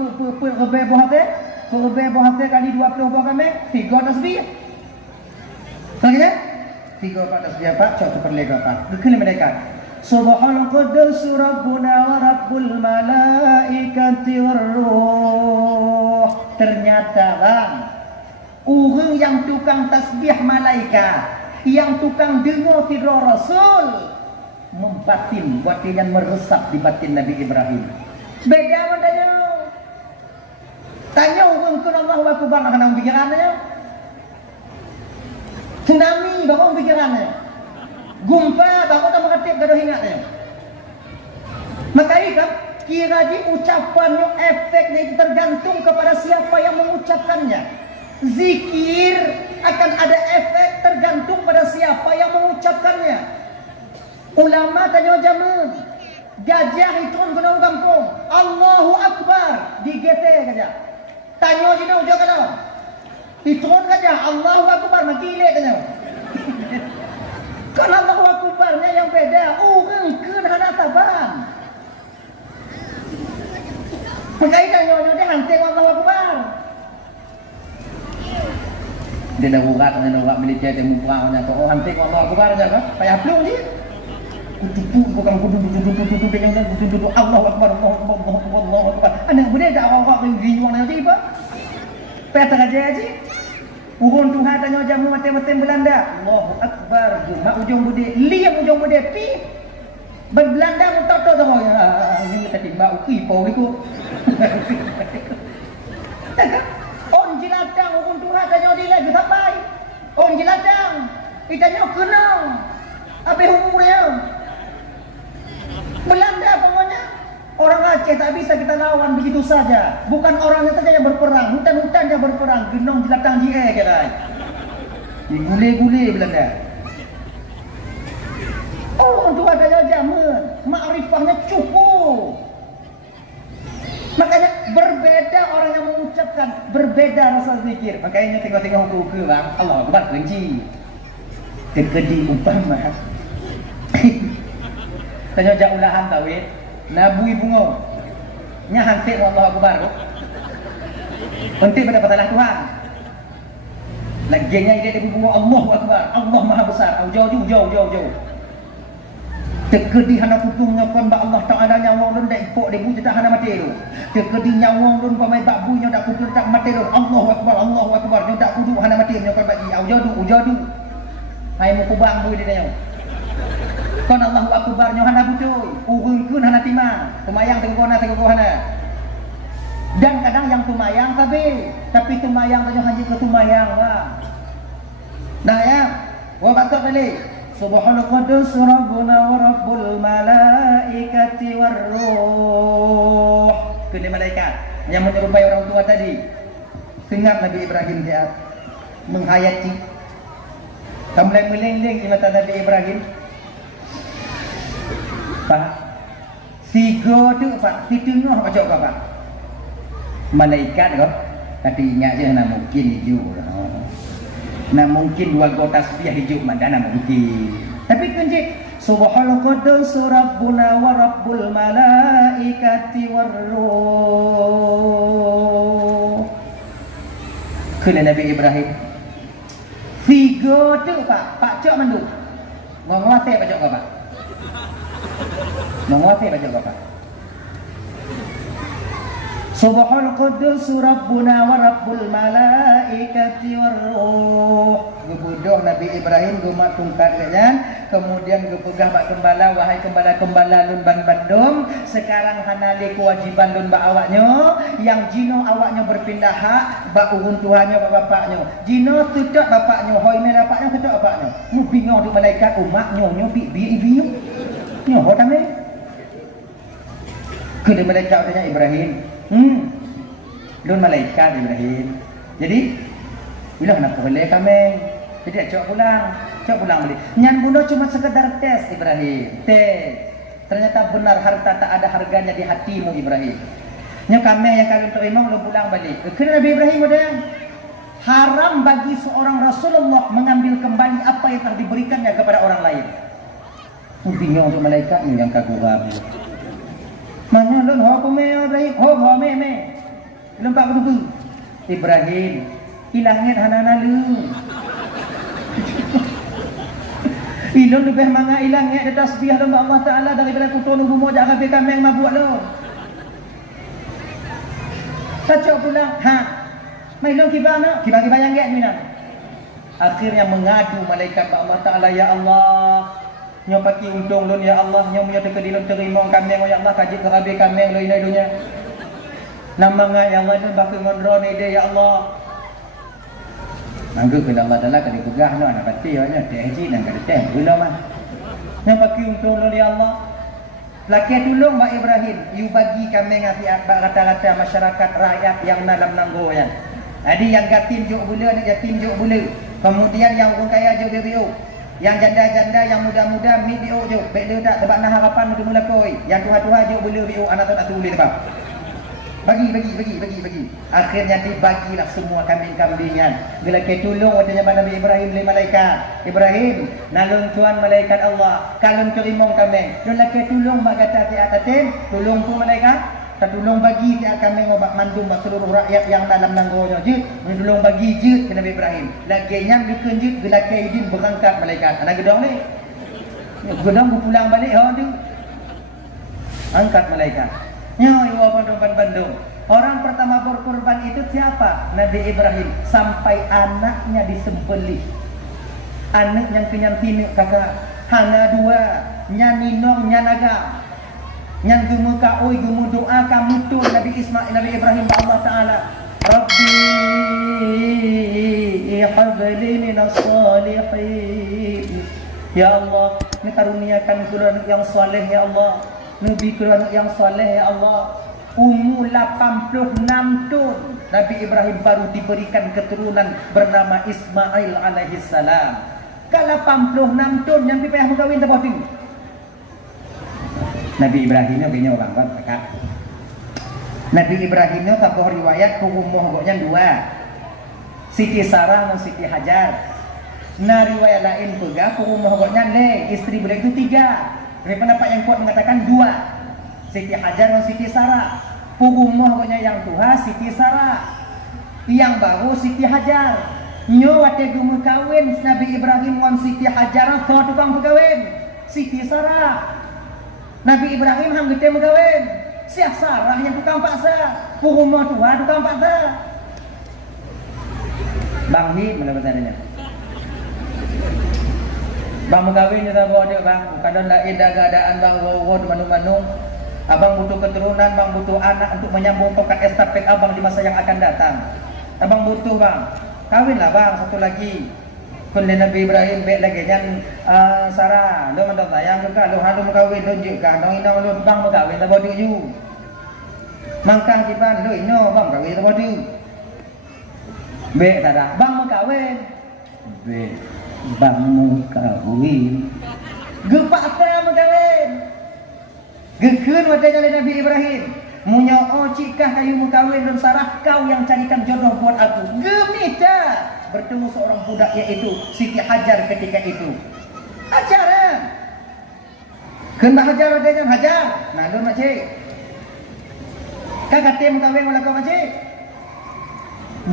rubel pun hati. Rubel pun hati kali 20 pun kami, 3 tasbih. Tengok 3 tasbih pak, cak seperle bapak. Dekil mereka. Subhanal Quddus Rabbuna wa Rabbul Malaikati Warruh. Ternyata bang, orang yang tukang tasbih malaikat, yang tukang dengar tidur Rasul, membatin batin yang meresap di batin Nabi Ibrahim. Beda mandanya. Tanya orang ke Allahu Akbar nak pikirannya. Tsunami baru pikirannya. Gumpa baru tak mengerti gaduh ingatnya. Maka kan kira di ucapannya efeknya itu tergantung kepada siapa yang mengucapkannya. Zikir akan ada efek tergantung pada siapa yang mengucapkannya. Ulama tanya jaman, gajah itu kena kampung, Allahu Akbar di GT gajah. Tanya jina ujung kana. Itu gajah Allahu Akbar makile tanya. Kan Allahu Akbarnya yang beda. Urang keun hana taban. Makanya tanya dia hanteng Allahu Akbar. Dia dah urat dengan orang militer dia mumpangnya tu orang hanteng Allahu Akbar aja kan. Payah pelung dia. Kutu bukan kutu dengan kutu Allahu Akbar Allahu Akbar. Anak boleh tak awak riuang nanti apa? Peta aja aja. Urun Tuhan tanya jamu mati-mati Belanda. Allahu Akbar. Mak ujung bude, liam ujung bude pi. Belanda mutoto tu ya. Ini tadi mak uki pau iku. Tak. On jilatang urun Tuhan tanya dia lagi sampai. On jilatang. Itanya kenal. Apa umurnya? Belanda pokoknya. Orang Aceh tak bisa kita lawan begitu saja. Bukan orangnya saja yang berperang, hutan-hutan yang berperang. Genong jelatang je kira. Gule-gule Belanda. Orang tu ada jaman, makrifahnya cukup. Makanya berbeda orang yang mengucapkan, berbeda rasa zikir. Makanya tengok-tengok hukum bang, Allah Akbar benci. Tekedi umpama. Tanya jak ulahan tawid. Nabui bunga nya hantik Allah Akbar tu penting pada patalah Tuhan laginya dia dari bunga Allahu Akbar Allah Maha Besar jauh tekedi hana tutungnya kon ba Allah Taala nyawang lun dak ipok debu cetak hana mati tu tekedi nyawang lun pamai babu nya dak kudu tak mati tu Allahu Akbar nya dak kudu hana mati nya kon bagi jauh hai mu kubang bu dia nya kon Allahu Akbar nyo hana butuh urungkeun hana timang tumayang tenggona dan kadang yang tumayang tapi tumayang tanya haji ke tumayang wah nah ya wa batok balik subhanal qudus rabbuna wa rabbul malaikati warruh kene malaikat yang menyerupai orang tua tadi sengat Nabi Ibrahim dia menghayati kamlai melengling di mata Nabi Ibrahim. Pak, tiga tu Pak, di tengah macam apa Pak? Malaikat kau, tapi ingat je nak mungkin hijau, nak mungkin dua gota tasbih hijau mana nak mungkin. Tapi kunci Subhanal Qudus Rabbuna wa Rabbul Malaikati warruh. Kena Nabi Ibrahim. Tiga tu Pak Cok mandu. Menguasai Pak Cok Pak. Menguasai baca Bapak. Subhanal Qudus Rabbuna wa Rabbul Malaikati warruh. Gebudoh Nabi Ibrahim gumak tungkatnya, kemudian gepegah bak gembala, wahai gembala-gembala lun ban Bandung, sekarang hanali kewajiban lun bak awaknya, yang jino awaknya berpindah hak bak urun Tuhannya bak bapaknya. Jino tutup bapaknya, hoi me bapaknya tutup bapaknya. Mu bingung tu malaikat umaknya nyo bi nyo hodame. Kena malaikat tanya Ibrahim. Lun malaikat Ibrahim. Jadi bila nak boleh kami. Jadi cok pulang balik. Nyan bunuh cuma sekedar tes Ibrahim. Tes. Ternyata benar harta tak ada harganya di hatimu Ibrahim. Nya kami yang kalian terima lu pulang balik. Kena Nabi Ibrahim ada haram bagi seorang Rasulullah mengambil kembali apa yang telah diberikannya kepada orang lain. Bingung untuk malaikat ni yang kagum. Mana lun ho ko me Ibrahim ho me belum pak betul Ibrahim hilangnya hanana lu ilun lebih manga hilangnya ada tasbih dalam Allah Taala daripada kutun rumah jaga be kameng mabuk lu kacau pulang mai lu kibana yang get ni nak akhirnya mengadu malaikat Allah Taala ya Allah nyo paki untung lun ya Allah nyo punya tekadilun terima kami ya Allah kaji kerabe kami lo ini dunia nama ya Allah nu bak ngondro ni dia ya Allah manggu kena Allah Taala kali pegah no anak pati nya teh haji dan kada teh gula mah nyo paki untung lun ya Allah laki tolong Mbak Ibrahim you bagi kami ngati rata-rata masyarakat rakyat yang dalam nanggo ya jadi yang yatim juk bula ni yatim juk bula Kemudian yang orang kaya je dia biu. Yang janda-janda yang muda-muda mi biu je. Baik dia tak sebab nah harapan tu mula koi. Yang tuha-tuha je boleh biu anak tu tak boleh sebab. Bagi. Akhirnya dibagilah semua kambing-kambingan. Bila ke tolong watanya Nabi Ibrahim le malaikat. Ibrahim, nalung tuan malaikat Allah. Kalon kerimong kambing. Don lake tolong bag kata ti atatin, tolong tu malaikat. Tak tolong bagi ti kambing obak mandum bak seluruh rakyat yang dalam nanggonya je. Tolong bagi je ke Nabi Ibrahim. Lagi yang dikenjut gelake idin berangkat malaikat. Anak gedong ni. Gedong pulang balik ha tu. Angkat malaikat. Nyo iwa Bandung. Orang pertama berkorban itu siapa? Nabi Ibrahim. Sampai anaknya disembelih. Anak yang kenyang tinik kakak. Hana dua. Nya ninong, nya naga. Yang gumu kaui, gumu doa kamu tu Nabi Ismail, Nabi Ibrahim Allah Ta'ala. Rabbi habli minas salihin. Ya Allah, ni karuniakan kula anak yang soleh ya Allah. Nabi kula anak yang soleh ya Allah. Umur 86 tahun Nabi Ibrahim baru diberikan keturunan bernama Ismail alaihi salam. Ke 86 tahun yang payah mengkawin tak boleh. Nabi Ibrahimnya punya orang kakak. Nabi Ibrahimnya tak boleh riwayat umur goknya dua. Siti Sarah dan Siti Hajar. Nah riwayat lain juga umur goknya le istri beliau itu tiga. Dari pendapat yang kuat mengatakan dua. Siti Hajar dan Siti Sarah. Umur goknya yang tua Siti Sarah. Yang baru Siti Hajar. Nyo wate gumu kawin Nabi Ibrahim dan Siti Hajar so tukang kawin. Siti Sarah. Nabi Ibrahim hang gede megawin. Siap Sarah yang tukang paksa. Rumah tua tukang paksa. Bang ni mana bahasanya? Bang megawin kita bawa dia bang. Kadang dah ada keadaan bang wawon manu-manu. Abang butuh keturunan, bang butuh anak untuk menyambung tongkat estafet abang di masa yang akan datang. Abang butuh bang. Kawinlah bang satu lagi. Kundi Nabi Ibrahim baik lagi kan Sarah lo mandang sayang ke lo halu mengkawin lo juga dong ino lo bang mengkawin tak bodoh you mangkang kiban lo ino bang kawin tak bodoh baik tak ada bang mengkawin baik bang mengkawin gepak saya mengkawin gekun wadahnya Nabi Ibrahim munyo cikah kayu mengkawin dan Sarah kau yang carikan jodoh buat aku gemita bertemu seorang budak yaitu Siti Hajar ketika itu. Hajaran. Kena hajar dengan hajar. Nah, lu makcik. Kakak tim kawin wala kau makcik.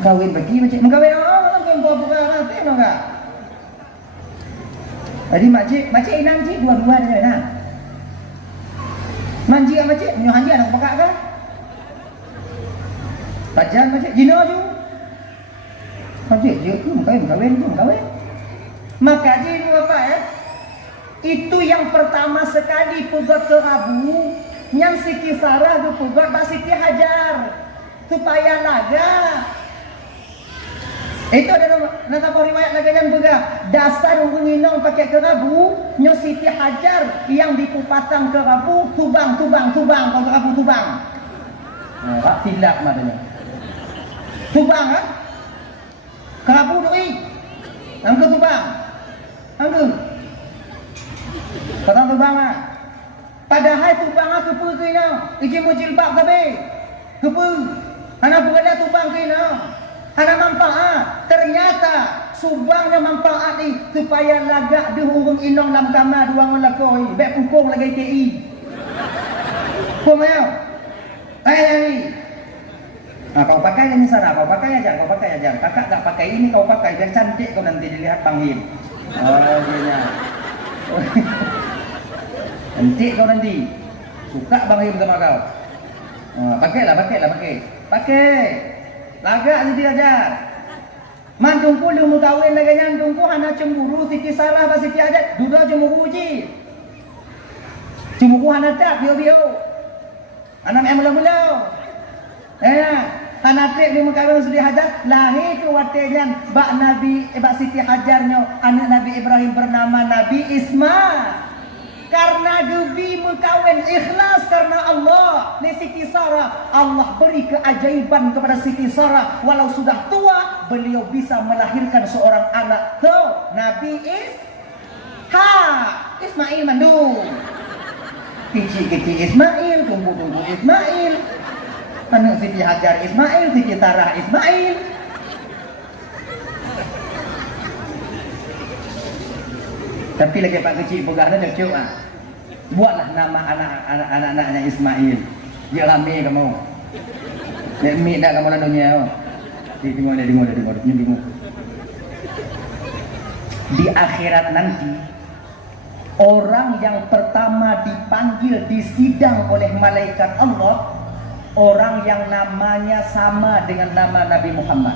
Kawin bagi makcik. Mengkawin orang kan kau buka nanti enggak. Jadi makcik inang cik dua-dua aja nah. Manji sama makcik, punya hanji anak pakak kan? Pajan makcik, jino ju. Makcik, dia tu kawin. Maka dia apa ya? Itu yang pertama sekali pugat ke Abu, yang Siti Sarah tu pugat Mbak Siti Hajar supaya laga. Itu ada nama riwayat laga yang juga dasar nginong pakai ke Abu, nyo Siti Hajar yang dipupatang ke Abu, tubang kalau ke Abu tubang. Nah, tidak maknanya. Tubang kan? Kerabu doi. Angka tubang. Angka. Patang tubang ah. Padahal tubang ah kepu ke ina. Iki mo jilbab kabe. Kepu. Ana berada tubang ke ina. Ana manfaat. Ternyata subangnya manfaat ni supaya lagak di hurung inong lam kamar duang lakoi. Bek pukung lagi TI. Pumau. Ai. Nah, kau pakai yang sana, kau pakai aja. Kakak tak pakai ini, kau pakai biar cantik kau nanti dilihat Bang Him. Oh, dia. Cantik kau nanti. Suka Bang Him sama kau. Pakailah. Pakai. Lagak nanti aja. Mantungku lu mau kawin lagi nyantungku hana cemburu Siti Sarah ba Siti Hajar. Dua cemburu uji. Cemburu hana tak bio. Anak mula-mula. Hanatik di mengkawin Siti Hajar lahir ke watenya Bak Siti Hajarnya anak Nabi Ibrahim bernama Nabi Ismail. karena Dewi berkawin ikhlas karena Allah. Ni Siti Sarah, Allah beri keajaiban kepada Siti Sarah. Walau sudah tua, beliau bisa melahirkan seorang anak. So, Nabi Ismail mandung. Kecil-kecil Ismail, tumbuh-tumbuh Ismail. Anak Siti Hajar Ismail, Siti Sarah Ismail. Tapi lagi pak kecil pegahnya dah cuk ah. Buatlah nama anak-anaknya Ismail. Dia ramai kamu. Nek mi dak kamu ladunya. Tengok. Di akhirat nanti orang yang pertama dipanggil disidang oleh malaikat Allah, orang yang namanya sama dengan nama Nabi Muhammad.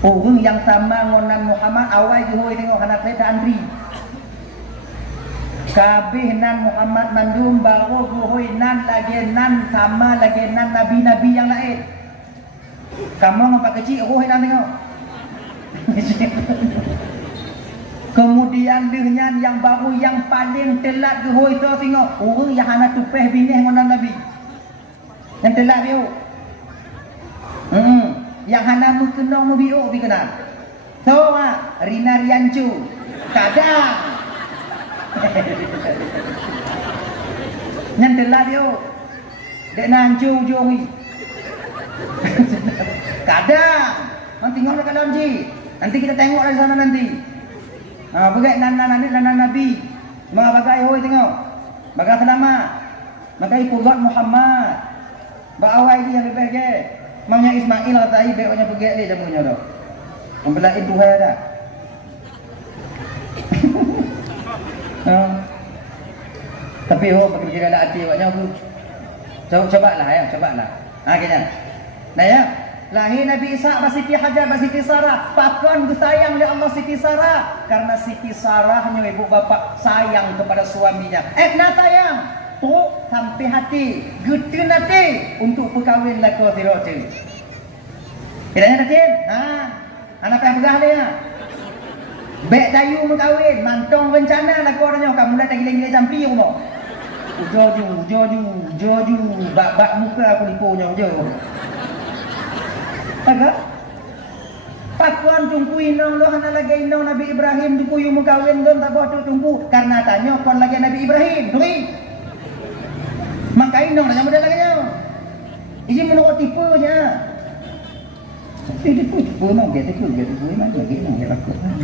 Orang yang sama ngonan Muhammad awal juhoi tengok anak kereta antri. Kabeh nan Muhammad mandum baru juhoi nan lagi nan sama lagi nan nabi-nabi yang lain. Kamu ngapa kecil juhoi nan tengok. Kemudian dengan yang baru yang paling telat juhoi tu tengok orang yang anak tupeh bini ngonan nabi. Yang telat dia. Yang hana mukenong mubiuk dikenal. So Rina Riancu kadang yang telah dia dek nancu jongi kadang nanti tengok dekat dalam ji nanti kita tengok dari sana nanti bagai nana nabi mga bagay hoy tengok bagai selamat bagai pugat Muhammad baawai dia lebih ke Mangnya Ismail kata ai beknya pergi ni jamunya dah. Membelai Tuhan dah. Tapi bagi kita ada hati awaknya aku. Cobalah ya, cobalah. Kena. Nah ya, lahir Nabi Isa Siti Hajar Siti Sarah, pakon disayang oleh Allah Siti Sarah karena Siti Sarahnya ibu bapa sayang kepada suaminya. Nak sayang. Tu sampai hati, getin hati untuk perkahwin lako tiroti. Kiranya datin, anak yang pegah dia. Bek dayu berkahwin, mantong rencana lako orangnya. Kamu dah gila-gila campi rumah. Joju, bak muka aku lipunya ujo. Agak? Pakuan tunggu inong lo hana lagi inong Nabi Ibrahim tunggu yung berkahwin don tak boleh tunggu karena tanya kon lagi Nabi Ibrahim. Tunggu. Maka inong nak modal lagi nya. Ini menurut tipenya. Tipu nak dia tipu mana lagi nak dia lakukan.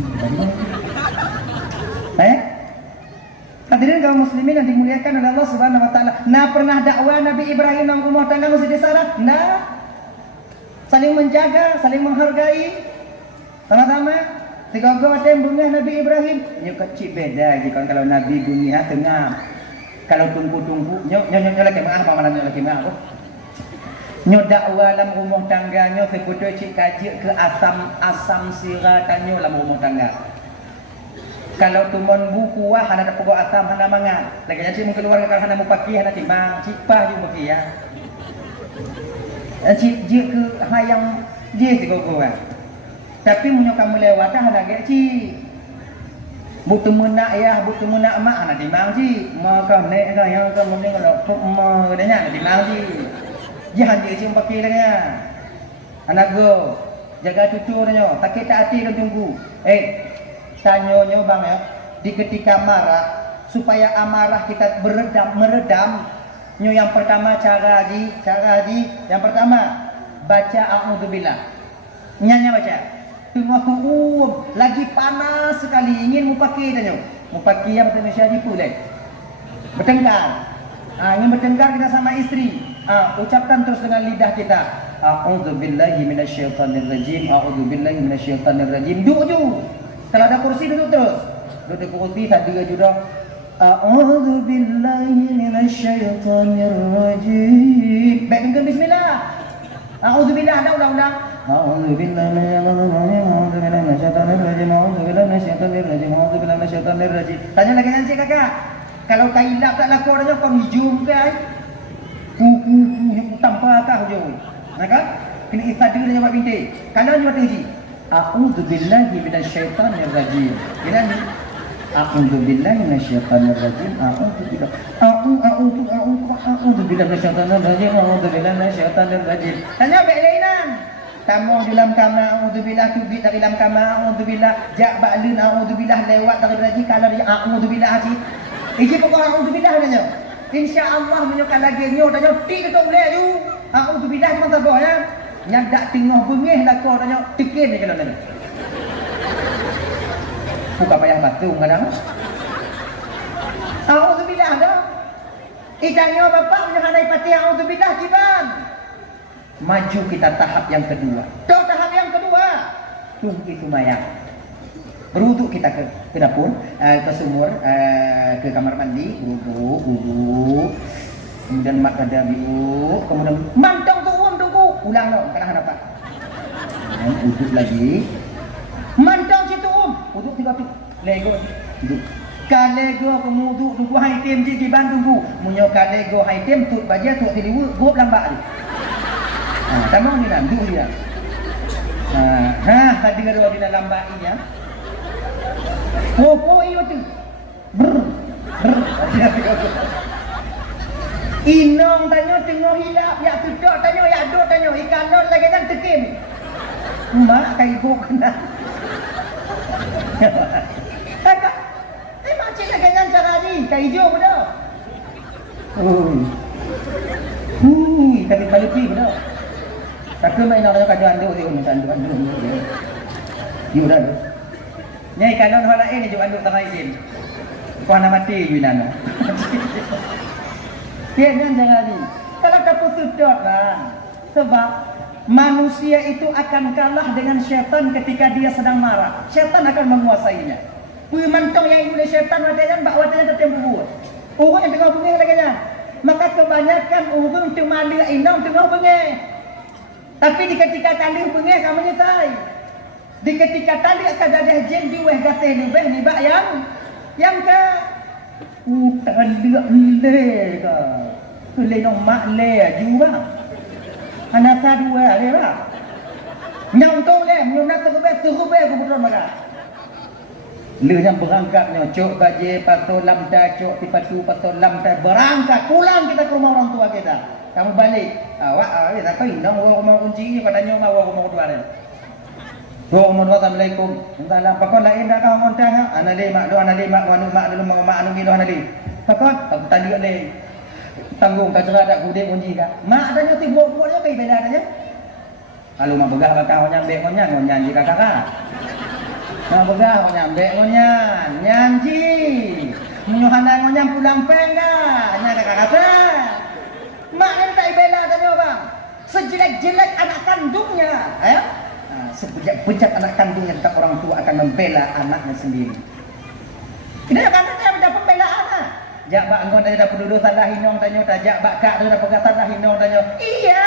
Hadirin kaum muslimin yang dimuliakan oleh Allah Subhanahu wa taala. Nah pernah dakwah Nabi Ibrahim dalam rumah tangga Siti Sarah? Nah. Saling menjaga, saling menghargai. Sama-sama. Tiga-tiga ada bunga Nabi Ibrahim. Ini kecil beda lagi kalau Nabi bunga tengah. Kalau tunggu-tunggu, nyo lagi maaf mana nyo lagi maaf. Nyo dakwah dalam rumah tangganya sebutu cik kaji ke asam siratannya dalam rumah tangga. Kalau tumun buku wah hana dapat asam hana mangan. Lagi cik mungkin keluar kalau hana mau pakai hana timbang, cik pah juga pakai ya. Cik je ke hayang je tiga-tiga. Tapi munyo kamu lewat hana ge cik. Butuh menak ya, butuh menak mak anak dimang ji. Maka nek kan yang kan mending kalau pok adanya dimang ji. Jangan dia cium pakai dengan. Anak go jaga cucu nyo, tak kita hati kan tunggu. Tanyo bang ya, di ketika marah supaya amarah kita meredam. Nyo yang pertama cara haji. Yang pertama baca a'udzubillah. Nyanya baca. Tengok lagi panas sekali ingin mau pakai tanya. Mau pakai yang Indonesia ni pulai. Bertengkar. Ingin bertengkar kita sama istri. Ucapkan terus dengan lidah kita. A'udzubillahi minasyaitonirrajim. A'udzubillahi minasyaitonirrajim. Duduk. Kalau ada kursi duduk terus. Duduk kursi tadi juga. A'udzubillahi minasyaitonirrajim. Baik dengan bismillah. A'udzubillah ada ulang-ulang. A'udzubillahi minasyaitonirrajim. Tanya lagi nanti kakak. Kalau kailap tak laku orangnya kau hijum kan? Kuku tanpa kah hujung. Nakak? Kena istiadat dia buat bintik. Kalau dia buat haji. A'udzubillahi minasyaitonirrajim. Kira ni. A'udzubillahi minasyaitonir rajim. A'udzubillahi minasyaitonir rajim. A'udzubillahi minasyaitonir rajim. Tanya baik lainan. Tamu dalam kamar a'udzubillah, tubik dari dalam kamar a'udzubillah, jak ba'lun a'udzubillah, lewat dari rajim kalau dia a'udzubillah hati. Iji pokok a'udzubillah tanya. Insya-Allah menyukai lagi nyo tanya tik tu boleh tu. A'udzubillah memang tak boleh ya. Nyadak tengah bengih dah kau tanya tikin ni kalau tanya. Buka payah batung kadang. A'udzubillah dah. Itanya bapak punya handai pati a'udzubillah kiban. Maju kita tahap yang kedua. Tahap yang kedua. Tunggu semayang. Berwuduk kita ke dapur, ke sumur, ke kamar mandi, wuduk. Kemudian mak ada biu, kemudian mantong tunggu, ulang dong, kadang apa? Wuduk lagi. Mantong situ wuduk 3 tu. Lego duduk. Kalego kemuduk tunggu hai tim ji tunggu. Munyo kalego hai tim tut baja tut di gop lambat ni. Tamang ni nak duduk dia. Tadi kalau dia lambat ini ya. Oh, iyo tu. Inong tanya tengok hilap, ya tuduk tanya, ya duk tanya, ikan lor lagi kan tekim. Mak kai ibu kena. Kakak, makcik lagi kan cara ni, kai hijau betul. Tapi balik pergi betul. Takkan main orang kado andu dia ni andu. Dia dah tu. Nyai kanon hal lain ni jo andu tengah izin. Kau nak mati Yunana. Dia jangan ni. Kalau kau sudut lah. Sebab manusia itu akan kalah dengan syaitan ketika dia sedang marah. Syaitan akan menguasainya. Pemantong yang oleh syaitan wadanya bak wadanya tetap berbuat. Orang yang tengah bengih lagi kan. Maka kebanyakan orang cuma lihat inong tengah bengih. Tapi di ketika tali bengih kamu nyetai. Di ketika tali akan ada jen di weh gateh ni beh ni bak yang ke tali le ke. Le no mak le juga. Anak dua le lah. Nyong tu le nak terubeh kebetulan maka. Le yang berangkatnya cok baje pato lamda cok tipatu pato lamda berangkat pulang kita ke rumah orang tua kita. Kamu balik, awak tak tahu indang rumah kunci ni pada nyoba rumah kedua ni. Assalamualaikum. Entahlah pakon lain dah kau ngontang ha. Analima wanu mak dulu mak anu milo analim. Pakon tak tadi le. Tanggung ka cerah dak kudik kunci ka. Mak tanya ti buat-buatnya kai beda tanya. Kalau mak begah bakal nyambe ngonyan di kakak. Mak begah nyambe nyanji. Menyuhana ngonyan pulang pengga. Nya kakak. Mak yang tak bela tanya bang. Sejelek-jelek anak kandungnya, sebejat anak kandungnya tetap orang tua akan membela anaknya sendiri. Ini katanya ada pembelaan ah. Jak bak ngon tanya penduduk salah hinong tanya tajak bak kak tu dah pegang salah hinong tanya. Iya,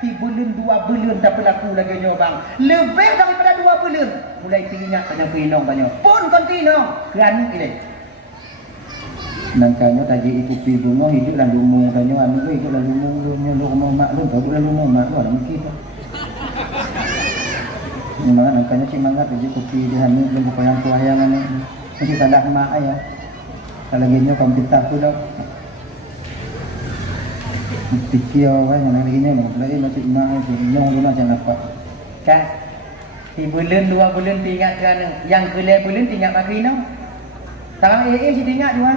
3 bulan 2 bulan dah berlaku lagi nyo bang. Lebih daripada 2 bulan. Mulai teringat tanya hinong tanya. Pun kontinong kerana ini. Nangkanya tadi itu pi bunga hidup dalam lumung tanya anu hidup dalam lumung lu rumah mak lu baru dalam rumah mak lu ada mungkin tu. Memang nangkanya semangat aja kopi di hamil belum payang kuayangan ni. Mesti salah mak ayah. Kalau gini kau pintar tu dah. Pikir orang yang lagi ni lagi macam mak tu nyong tu macam apa. Kan? 3 bulan 2 bulan tinggal kerana yang kelai bulan tinggal pagi no. Sekarang si tinggal dua.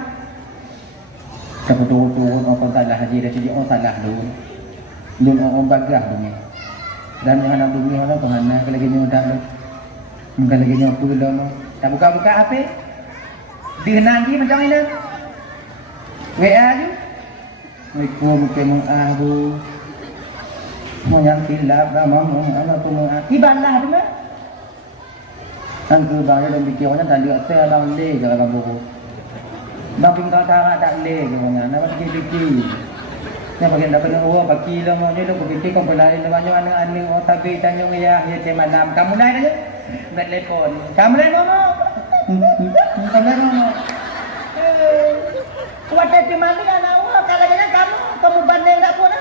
Siapa turun orang salah haji dah jadi orang salah dulu. Dia orang bagah dunia. Dan yang anak dunia orang kemana? Kalau lagi nyodak tu, mungkin lagi nyopu tu dah. Tak buka apa? Dia nanti macam mana? WA tu. Mereka mungkin mengaku. Mau yang silap dah mau anak tu mengaku. Ibalah tu mah. Angku bangsa dan fikirnya tak lihat saya dalam le kalau bohong. Bang pingkau tarak tak le katanya. Nak fikir. Nya bagian dapat orang bagi lah mau nyeluk fikir kau berlari banyak anak-anak orang tabi tanya ya dia malam. Kamu lain aja. Telepon. Kamu lain mau. Kamu lain mau. Kuat di mana anak orang kalanya kamu banding tak pun.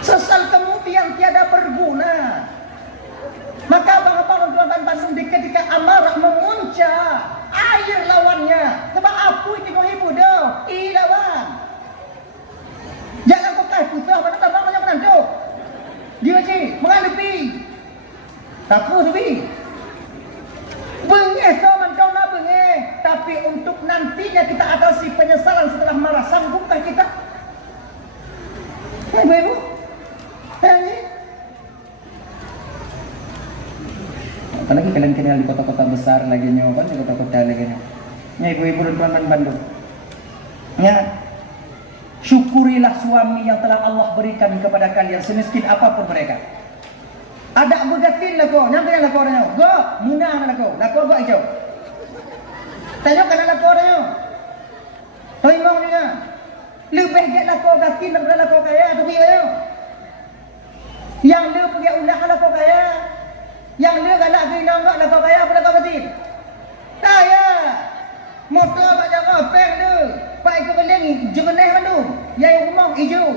Sesal kemudian tiada berguna. Maka abang-abang tuan Bandung ketika amarah memuncak, Takut tapi bengeh so man kau nak bengeh, tapi untuk nantinya kita atasi penyesalan setelah marah, sanggupkah kita? Ibu-ibu, apalagi kalian kenal di kota-kota besar lagi nyoba di kota-kota lagi nya. Ibu-ibu dan tuan-tuan Bandung. Ya, syukurilah suami yang telah Allah berikan kepada kalian semiskin apapun mereka. Ada begatin lah kau, nyampe lah kau orangnya. Go, munah lah kau go hijau. Tanya kan lah kau orangnya. Toimong dia. Lebih dia lah kau gatin lah kau kaya tu dia. Yang dia pergi ulah lah kau kaya. Yang dia galak gila enggak lah kau kaya apa kau gatin. Kaya. Motor pak jaga peng dia. Pak ikut beleng jengeneh mandu. Yang rumah hijau.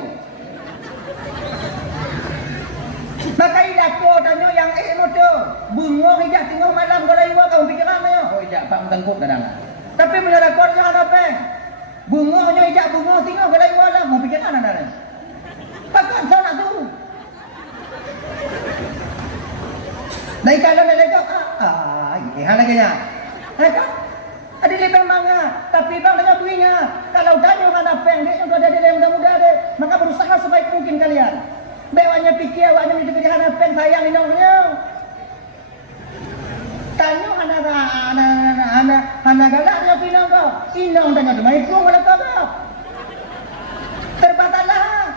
Maka ilah kau tanya yang motor. Bunga hijau tengah malam kau lagi kau fikir apa ya? Oh hijau pak mentangkup kadang. Tapi menurut kau jangan apa? Bunganya hijau bunga tengah kau lagi malam mau fikir apa dah? Pakai kau nak tu. Naik kalau nak lekak hal lagi nya. Lekak? Ada lebih manga, tapi bang dengan duitnya. Kalau tanya mana peng dia yang ada di muda-muda deh, maka berusaha sebaik mungkin kalian. Bewanya pikir awaknya menjadi kerjaan pen sayang inongnya. Tanya anak galaknya pinang kau. Inong tanya tu mai kong wala kau. Terbatallah.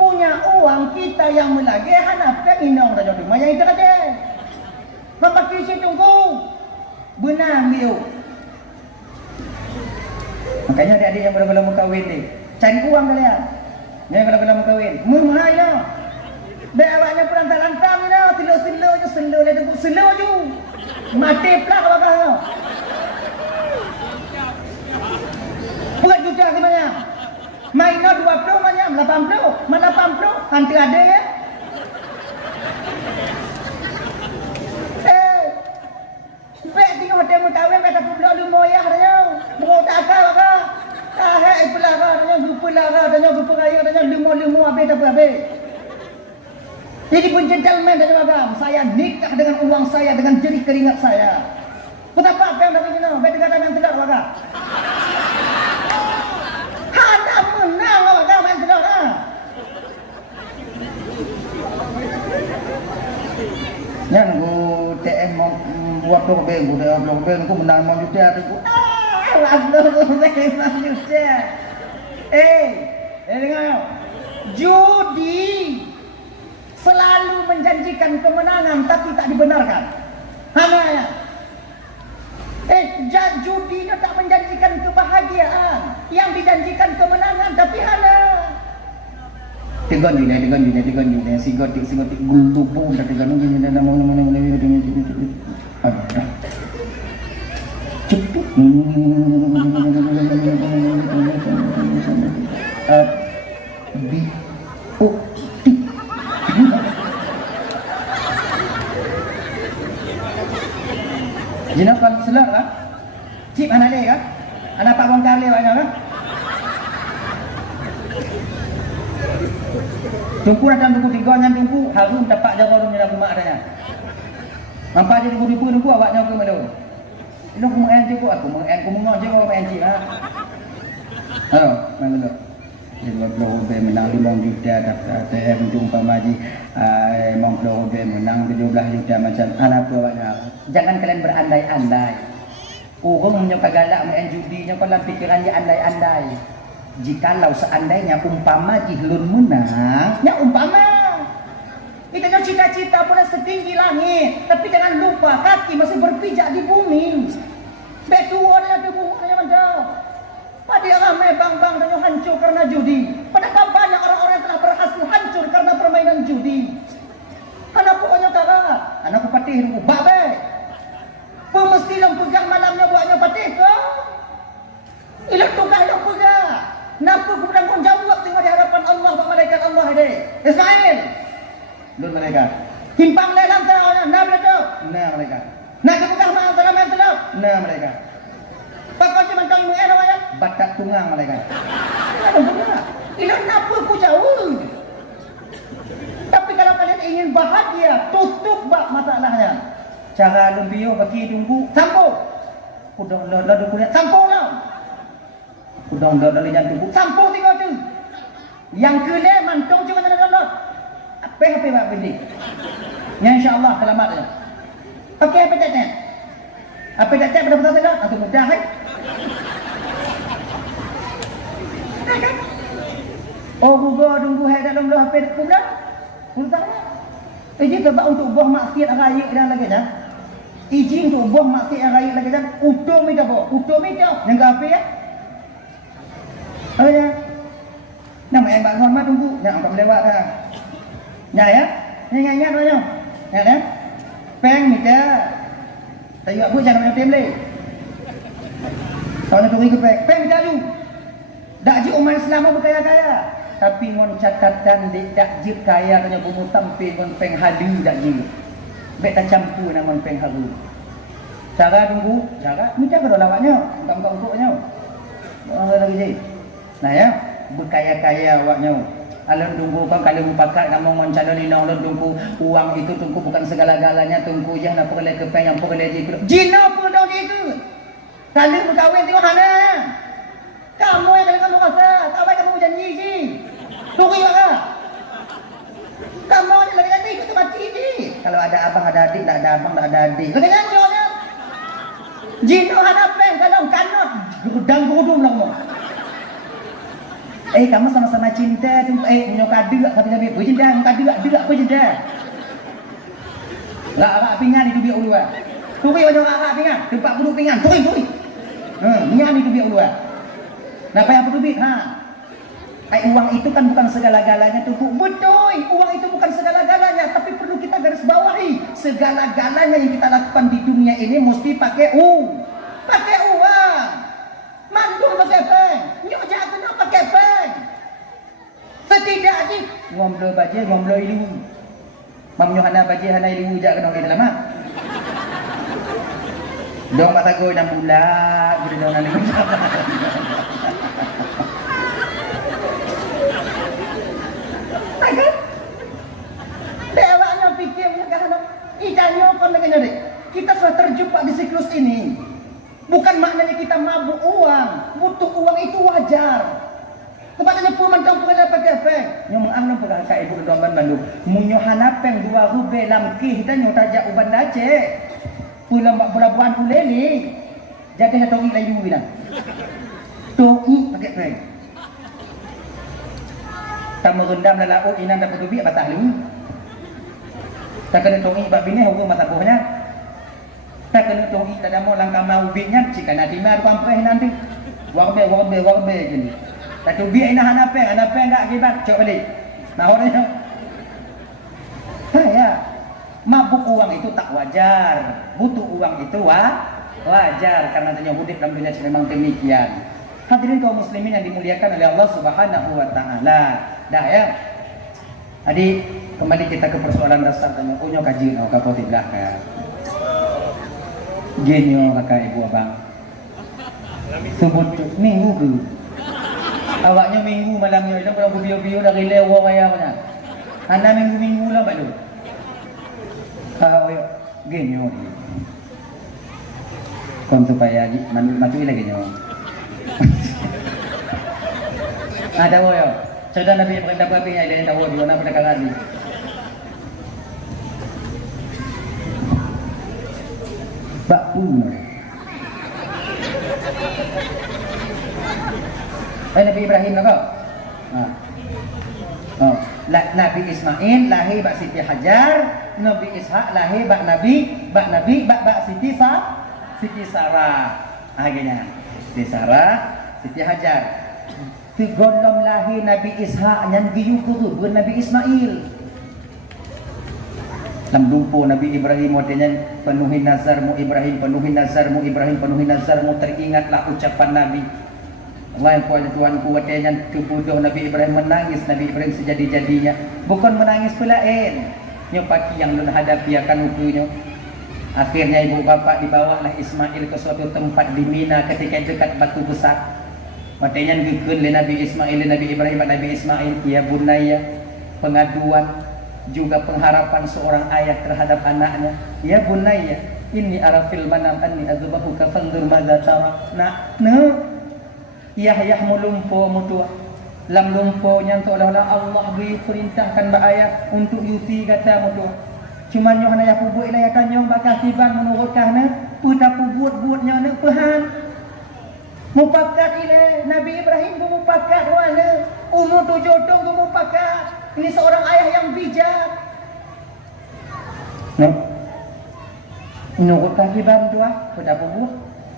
Punya uang kita yang melagi hana pen inong tanya tu mai itu aja. Memakai si tunggu. Benang dia. Makanya adik-adik yang belum kahwin ni, cari uang kalian. Yang belum kahwin, murah ya. Biar awaknya perantang-antang ni dah, selo-selo je, selo le tunggu selo je. Mati pula kau kau. Buat juta ke mana? Mainnya 20 macam 80, mana 80? Hantu ada ya? Baik tengok hotel mu kahwin baik tak pula lu moyah dia. Mau tak kau. Hai pelara dia grup pelara dia grup raya dia limo habis tak habis. Jadi pun gentleman dia agam. Saya nikah dengan uang saya dengan jerih keringat saya. Kenapa apa yang dah begini? Baik kata yang telak agam. Hana menang agam yang telak ha. Yang go TM buat blog aku menang mau juta aku. Dengar. Judi selalu menjanjikan kemenangan tapi tak dibenarkan. Hana ya. Judi tak menjanjikan kebahagiaan, yang dijanjikan kemenangan tapi hana. Tegon juga sigotik gulubung tak tegon ni dalam mana cepet Jinapan selak lah. Cip anak dia kan? Anak pak bongkar dia banyak kan? Tumpu datang tumpu tiga nyan tumpu harum tapak jaga rumah dalam rumah adanya. Mampa je tumpu awaknya ke malu. Ini aku mengen je aku mengen je kau mengen cip ha. Halo, mana tu? Dia menang 5 juta ATM jumpa maji mongklo menang 17 juta macam anak tu awaknya. Jangan kalian berandai-andai. Orang punya galak main judinya kalau pikiran dia andai-andai. Jikalau seandainya umpama jihlun menang, ya umpama. Kita nak cita-cita pula setinggi langit, tapi jangan lupa kaki masih berpijak di bumi. Betul ada di bumi ada macam. Pada ramai bang-bang dan hancur karena judi. Padahal banyak orang-orang yang telah berhasil hancur karena permainan judi. Anakku banyak cara, anakku patih nunggu babe. Pemesti yang pegang malamnya buatnya patih ke? Ilah tugas yang pegang. Napa aku bertanggung jawab tengok di hadapan Allah dan malaikat Allah ini. Ismail. Lun malaikat. Timpang lelang tahunya, nah mereka. Nah malaikat. Nak kepegang maaf dalam yang telap. Nah malaikat. Pakau cuma kau mengen awaknya. Batak tunggang malaikat. Ada bunga. Ilah napa aku jauh. Tapi kalau kalian ingin bahagia, tutup bab masalahnya. Cara lumpio bagi tunggu, sambung. Udang lalu kuliah, sambung lah. Udang lalu yang tunggu, sambung tinggal tu. Yang kele mantong cuma nak. Apa bab beli? Ya insya-Allah selamatnya. Okey apa tak? Apa tak betul-betul tak? Atau mudah hai? Oh gua tunggu hai dalam dah apa pula? Pula. Izin ke untuk buah maksiat raya dan lagi dah. Izin untuk buah maksiat raya lagi dah. Utum itu apa? Utum itu yang apa ya? Oh ya. Nama yang bang hormat tunggu, jangan kau lewat dah. Ya. Ingat doanya. Ya dah. Peng ni dah. Tahu apa jangan main tem leh. Kalau nak pergi ke peng dah ju. Dak ji umat Islam berkaya-kaya. Tapi ngon catatan dak ji kaya kena bumu tampil ngon peng halu dak ji. Bek tak campur dengan ngon peng halu. Cara tunggu, cara ni cara dah lawaknya, bukan untuknya. Orang lagi je. Nah ya, berkaya-kaya awaknya. Alun tunggu kan kalau mupakat nak ngon calon inang alun tunggu uang itu tunggu bukan segala-galanya tunggu je nak pergi ke peng yang pergi je. Jina pun dah gitu. Kalau berkahwin tengok mana. Kamu yang kamu rasa, tak baik kamu janji je. Tunggu juga. Kamu ni lagi nanti kita mati je. Kalau ada abang ada adik, tak ada abang tak ada adik. Lagi nanti orang. Jino hadapan kalau kanot gudang gudung lah kamu. Kamu sama-sama cinta tu. Punya kadu tapi apa cinta? Kadu apa cinta? Rak pinggan itu biar ulu. Tunggu orang rak pinggan, tempat duduk pinggan. Tunggu. Minyak itu biar ulu. Napa yang perlu duit? Uang itu kan bukan segala-galanya tuh. Betul, uang itu bukan segala-galanya, tapi perlu kita garis bawahi. Segala-galanya yang kita lakukan di dunia ini mesti pakai pakai uang. Mandul pakai peng, nyok jatuh nak pakai peng. Setidaknya ngomlo baje, ngomlo ilu. Mam Yohana baje hana ilu jak kena dalam mak. Dong mata go 6 bulan, gede dong nang. Dewanya pikir karena ikannya kan lagi nyari. Kita sudah terjebak di siklus ini. Bukan maknanya kita mabuk uang, butuh uang itu wajar. Tempatnya pun mentang pengen pakai apa? Yang menganggap pegang kak ibu domban Bandung. Munyo hanapeng 2 rube lamki kita nyo tajak uban dace. Pulang pelabuhan uleli. Jaga satu orang layu bilang. Toki pakai peng. Tamu rendam lalau inan dapat duit batah lu. Tak kena tongi bab bini hukum mata bohnya. Tak kena tongi tak ada mau langkah mau ubitnya jika nanti mar kampre nanti. Warbe gini. Tak duit ina hanapeng enggak akibat cok balik. Nah orangnya. Saya mabuk uang itu tak wajar. Butuh uang itu wajar karena tanya hidup dalam dunia memang demikian. Hadirin kaum muslimin yang dimuliakan oleh Allah Subhanahu wa taala. Dah ya. Adik, kembali kita ke persoalan dasar tanya punya kaji no kapot belakang. Genyo kakak ibu abang. Sebut minggu ke. Awaknya minggu malamnya itu kalau bio-bio dah lewo kaya mana. Anda minggu lah baru. Genyo. Kon supaya mati lagi nyo. Ada woyo. Sudah Nabi perintah babi yang ada tahu di mana pada kali. Bakpu. Nabi Ibrahim nak kau? Nabi Ismail lahir bak Siti Hajar, Nabi Ishak lahir bak Siti Sarah. Akhirnya Siti Sarah, Siti Hajar. Tigolom lahir Nabi Ishak yang diukur Nabi Ismail. Lamdumpo Nabi Ibrahim wadanya penuhi nazarmu Ibrahim, penuhi nazarmu Ibrahim, penuhi nazarmu. Teringatlah ucapan Nabi. Allah yang kuasa Tuhanku wadanya kebuduh Nabi Ibrahim menangis. Nabi Ibrahim sejadi-jadinya. Bukan menangis pelain. Nyopaki yang lun hadapi akan hukunya. Akhirnya ibu bapa dibawalah Ismail ke suatu tempat di Mina ketika dekat batu besar. Matanya gegel Nabi Ismail, Nabi Ibrahim, Nabi Ismail, ya bunaya, pengaduan. juga pengharapan seorang ayah terhadap anaknya. Ya bunayya, inni ara fil manam anni azbahuka fanzur madza tara. Yah mulumpo mutua. Lam lumpo yang seolah-olah Allah beri perintahkan ba ayah untuk yusi kata mutua. Cuma nyoh na ya pubuh ila ya tanyong bakal tiban menurutkan puta pubuh-buatnya ne pehan. Mupakat ila Nabi Ibrahim mupakat wana umur 7 tahun mupakat. Ini seorang ayah yang bijak. Menurutkan tiban tua puta pubuh.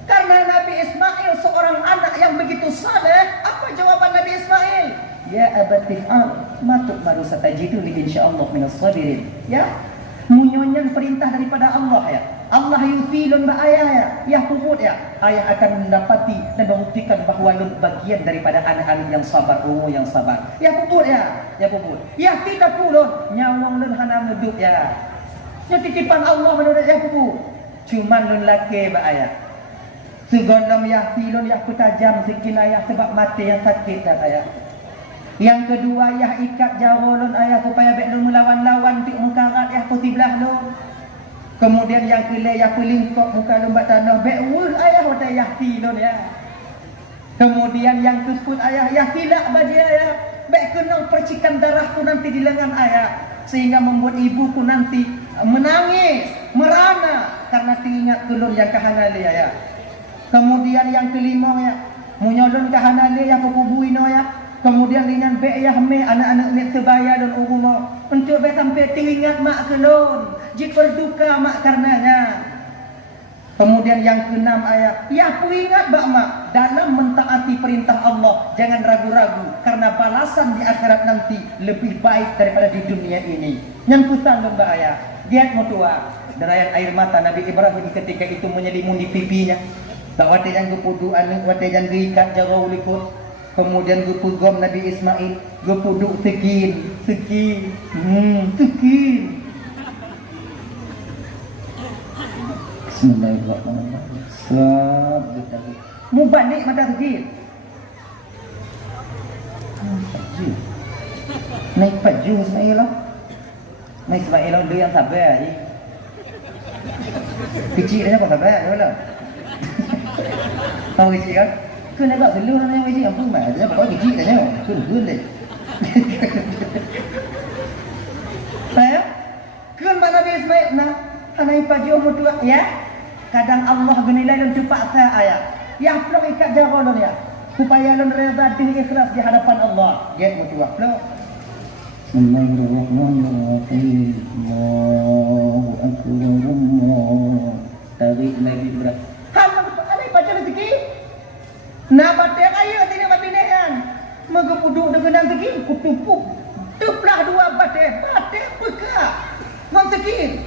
Karena Nabi Ismail seorang anak yang begitu saleh, apa jawaban Nabi Ismail? Ya abati matuk maru satajiduni insyaallah minas sabirin. Ya, munyonyan perintah daripada Allah ya. Allah yufilun ba ayah ya. Ya puput ya. Ayah akan mendapati dan membuktikan bahawa lu bagian daripada anak-anak yang sabar, yang sabar. Ya puput ya. Ya puput. Ya kita pulun nyawang lun hana muduk ya. Ya titipan Allah menurut ya puput. Cuman lun laki ba ayah. Segondom ya filun ya kutajam sikin ayah sebab mati yang sakit kan ayah. Yang kedua ya ikat jawolun ayah supaya bek lu melawan-lawan tik mukarat ya kutiblah lu. Kemudian yang kelima ya pelingkok muka lembak tanah bek wul ayah wata ya filun ya. Kemudian yang keseput ayah ya tilak bagi ayah bek kena percikan darahku nanti di lengan ayah sehingga membuat ibuku nanti menangis merana karena teringat kulun yang kahanali ayah. Kemudian yang kelima ya munyolon kahanale ya kubuino ya. Kemudian dengan be ya me anak-anak ni sebaya dan urumo untuk be sampai teringat mak kelon jik berduka mak karenanya. Kemudian yang keenam ayat ya ku ingat bak mak dalam mentaati perintah Allah jangan ragu-ragu karena balasan di akhirat nanti lebih baik daripada di dunia ini. Yang kusang lembah ayat dia mutua derayan air mata Nabi Ibrahim ketika itu menyelimuti pipinya. Tak wate yang gupudu anak wate yang diikat jauh likut. Kemudian gupugom Nabi Ismail gupuduk sekin. Bismillahirrahmanirrahim. Mubanik mata sekin. Naik baju Ismail lah. Naik Ismail lah dia yang sabar ni. Kecil dia apa sabar dia lah. Tahu kecil kan? Kena agak seluruh yang kecil apa mah? Dia apa kecil dah ni? Kun deh. Saya kun mana Nabi Ismail nah tanai pagi umur tua ya. Kadang Allah genilai dan cepat saya ayat. Ya pelok ikat jarum ya. Supaya lon reda dan ikhlas di hadapan Allah. Ya mutua pelok. Bismillahirrahmanirrahim. Allahu akbar Allah. Tarik Nabi Ibrahim. Nak batik ayah tidak babinean. Megepuduk dengan tegin kutupuk. Teplah dua batik pekak. Mang tegin.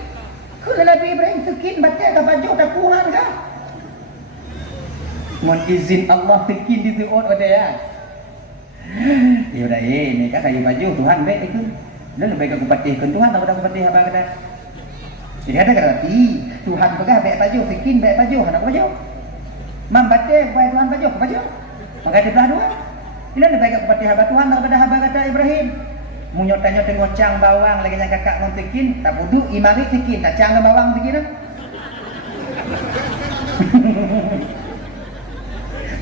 Kalau Nabi Ibrahim tegin batik tak baju tak Tuhan kah? Mohon izin Allah tegin di tuan ada ya. Ya udah ni kan kayu baju Tuhan baik itu. Lalu baik aku patihkan Tuhan tak pada aku patih apa kata. Jadi ada kata Tuhan pegah baik baju tegin baik baju nak baju. Mam batik supaya Tuhan baju maka dia belah dua bila dia baik kepada hamba Tuhan kepada hamba kata Ibrahim munyotanya ngocang bawang lagi yang kakak ngontekin tak buduk imari tikin tak cang bawang tikin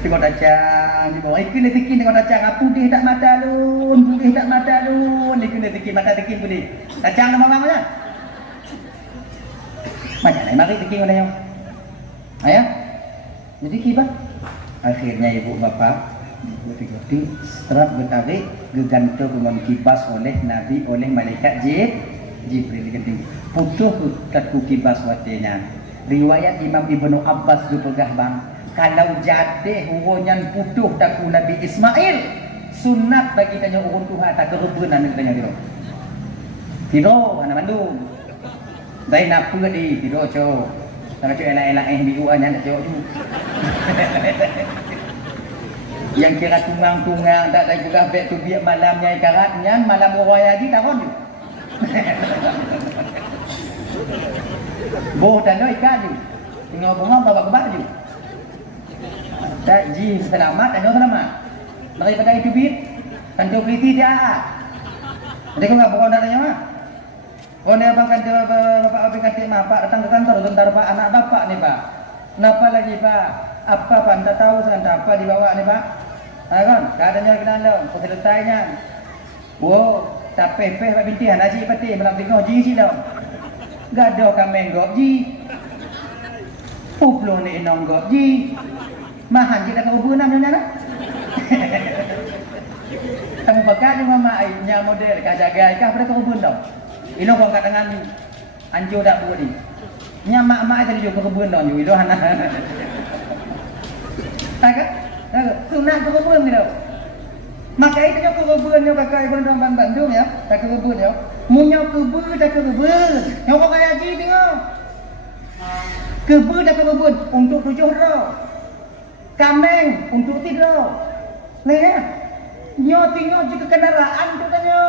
tengok tacang di bawah ikin tikin tengok tacang putih tak mata lun ikin tikin mata tikin putih tacang bawang aja macam mana imari tikin ada yang ayah. Jadi kibat akhirnya ibu bapak berarti setelah bertarik gegantung dengan kibas oleh Nabi oleh malaikat Jibril digantung putuh tatku kibas watenya. Riwayat Imam Ibnu Abbas dipegah bang kalau jadeh huronyan putuh taku Nabi Ismail sunat bagi tanya urun Tuhan tak kerebenan tanya dia. Tidur anak Bandung. Dai nak pergi tidur cow. Kalau cakap elak-elak biruannya nak jawab tu. Yang kira tungang-tungang tak ada juga beg tu biar malamnya ikaratnya malam raya lagi tak on tu. Boh tanda ikan tu. Tengok bunga bawa ke baju. Tak ji selamat tanda selamat. Daripada itu bit tentu peliti dia. Jadi kau enggak bawa darahnya mah. Oh ni abang kata bapak abang kata pak datang ke kantor bentar pak anak bapak ni pak. Kenapa lagi pak? Apa pak? Tak tahu saya apa dibawa ni pak? Kan? Keadaannya kenal kau selesainya. Wow, tak pepeh pak binti haji pati malam tengok ji sila. Gado kameng gok ji. Puplo ni enong gok ji. Mahan ji dah kau ubun nam nyonya. Kamu pakai ni mama nya model kajagai kah pada kau ubun dah. Ilo kau kat tangan anjo dak bu ni. Nya mak-mak tadi jo kebun dah jo ilo hana. Tak kan? Sunat kebun ni dah. Maka itu jo kebun yo kakak ibu orang Bandung ya, tak kebun yo. Munyo kebun tak kebun. Yo kau kaya ji tengok. Kebun tak kebun untuk 7 roh. Kameng untuk 3 roh. Nih ya. Nyo tengok juga kendaraan tu tanya.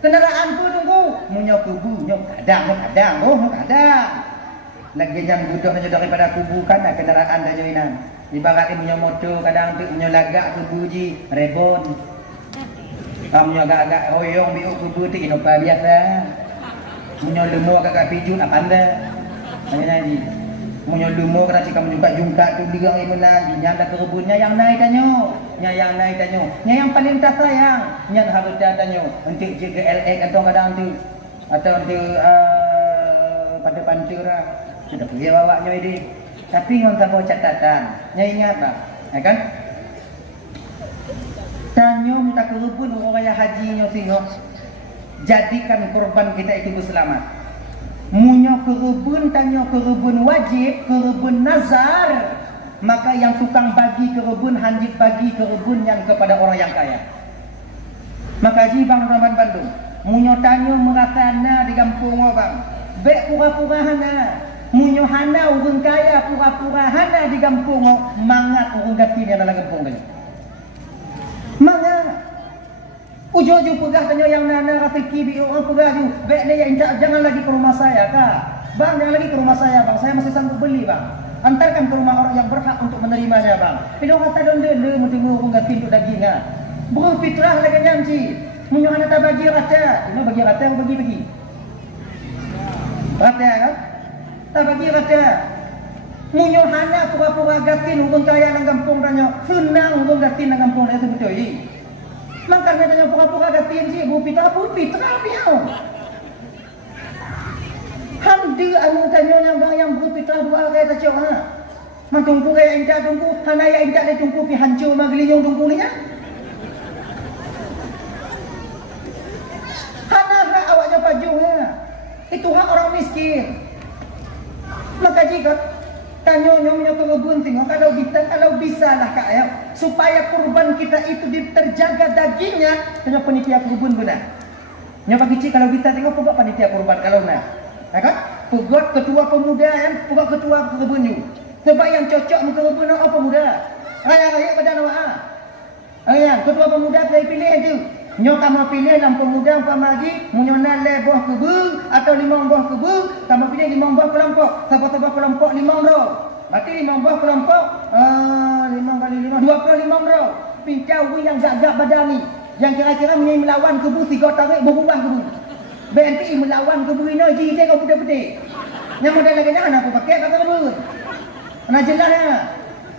Kendaraan pun tunggu. Munyo kubu, nyo kadang, oh kadang. Lagi yang budak nyo daripada kubu kan ada kendaraan dah joinan. Ibaratnya munyo motor kadang tu munyo lagak kubu ji, rebon. Munyo agak-agak hoyong biuk kubu tu inopa biasa. Munyo lemu agak-agak pijun apa anda? Macam ni. Munyo lemu kena cakap menjungkat tu ligang imunan, nya dah kebunnya yang naik tanyo. Nya yang naik tanyo. Nya yang paling tak sayang, nya harus tanyo untuk jaga LX atau kadang tu atau untuk pada pantura sudah dia bawanya ini. Tapi ngon tanpa catatan, nya ingat tak? Ya kan? Tanyo minta kebun orang haji nyo tengok. Jadikan korban kita itu berselamat. Munyo kebun tanyo kebun wajib, kebun nazar. Maka yang tukang bagi kebun hanjit bagi kebun yang kepada orang yang kaya. Maka ji bang Rahman Bandung, munyo tanyo meratana di kampung orang. Bek pura-pura hana. Munyo hana urang kaya pura-pura hana di kampung mangat urang gatin dalam kampung ni. Mangat. Ujo-ujo pegah tanya yang nana rafiki bi orang pegah ju. Bek dia jangan lagi ke rumah saya kak. Bang jangan lagi ke rumah saya bang. Saya masih sanggup beli bang. Antarkan ke rumah orang yang berhak untuk menerimanya bang. Bila orang kata donde mendengar orang gatin tu daging ah. Berfitrah lagi janji. Munyo hana tak bagi rata. Ini bagi rata atau bagi. Rata kan? Tak bagi rata. Munyo hana pura-pura gatin orang kaya nang kampung tanya. Senang orang gatin nang kampung itu betul ni. Makanya tanya pura-pura gatin si bu fitrah dia. Hamdi anu tanya yang berfitrah dua kaya tak ha. Matungku kaya indah tungku, hana ya indah dia tungku pi hancur magelinyong tungku ni ya. Hana hak awaknya paju ha. Itu hak orang miskin. Maka jika tanya nyonya kebun tengok kalau bisa lah kak ya supaya kurban kita itu terjaga dagingnya tanya panitia kurban benar. Nya bagi cik kalau kita tengok pokok panitia kurban kalau nak. Ya kan? Pegot ketua pemuda yang pokok ketua kebun ni. Sebab yang cocok muka kebun apa pemuda. Raya-raya pada nama ah. Ayah, ketua pemuda pilih tu. Nyo kamu pilih dalam pemuda umpama lagi munyo nale buah kebun atau 5 buah kebun, kamu pilih 5 buah kelompok. Siapa-siapa kelompok 5 roh. Berarti 5 buah kelompok 5 kali 5 25 roh. Pincau yang gagak badan ni. Yang kira-kira melawan kebun 3 tarik berubah kebun. BNPI melawan kebun ini ji dia kau putih-putih. Yang model lagi jangan aku pakai kata kebun. Nak jelas ya.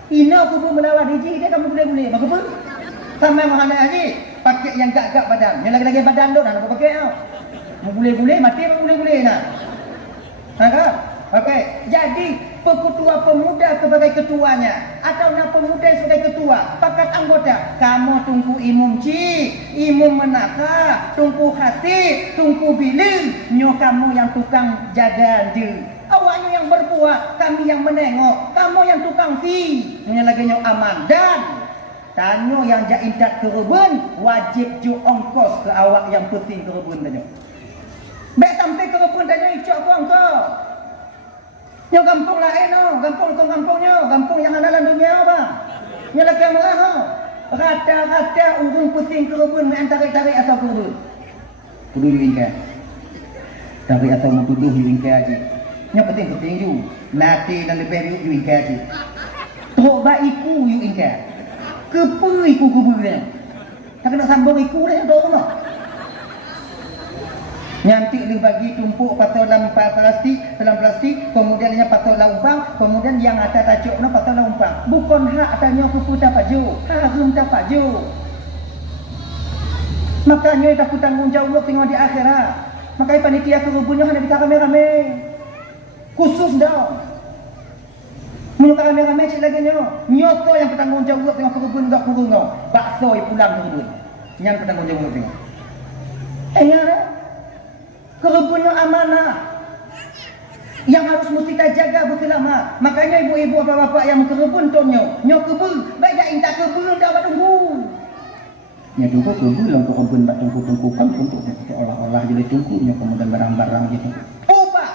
Ina kebun melawan ji dia kamu boleh-boleh. Bagaimana? Sampai mana haji? Pakai yang gagak badan. Yang lagi-lagi badan tu nak aku pakai tau. Boleh-boleh mati apa boleh-boleh nak. Ha kan? Okey. Jadi ketua pemuda sebagai ketuanya atau nak pemuda sebagai ketua, pakat anggota, kamu tunggu imum imum menaka, tunggu hati, tunggu biling, nyo kamu yang tukang jaga je. Awaknya yang berbuat, kami yang menengok, kamu yang tukang nyo lagi nyo aman dan tanyo yang jaidat kerubun wajib ju ongkos ke awak yang penting kerubun tanyo. Baik sampai kerubun tanyo icok ku ongkos. Nyo kampung lain kampung yang andalan dunia bang. Nyo lagi merah rata-rata urung penting kerubun main tarik-tarik atau kerubun. Kudu diingkat. Tarik atau mau tuduh diingkat aja. Nyo penting ju. Mati dan lebih ju ingkat aja. Teruk baiku ju ingkat. Kepu iku kubur dia. Tak kena sambung iku dia tu nak. Nyantik dia bagi tumpuk patut dalam plastik, kemudian dia patut umpang, kemudian yang atas tajuk no patut umpang. Bukan hak tanya kupu tak paju, harum tak paju. Makanya tak tanggung jawab tengok di akhirat. Makanya panitia kerubunnya hanya bisa rame-rame. Khusus dah. Menukar rame-rame cik lagi nyoto yang bertanggung jawab tengok kerubun tak kurung no. Bakso pulang kerubun. Yang bertanggung jawab tengok. Dah. Kerubunnya amanah yang harus mesti kita jaga betul lama. Makanya ibu-ibu bapak-bapak yang kerubun tonyo kebun baik dah intak kebun dah tunggu. Ya tunggu untuk kebun bak tunggu kan untuk olah-olah jadi tunggunya kemudian barang-barang gitu. Apa?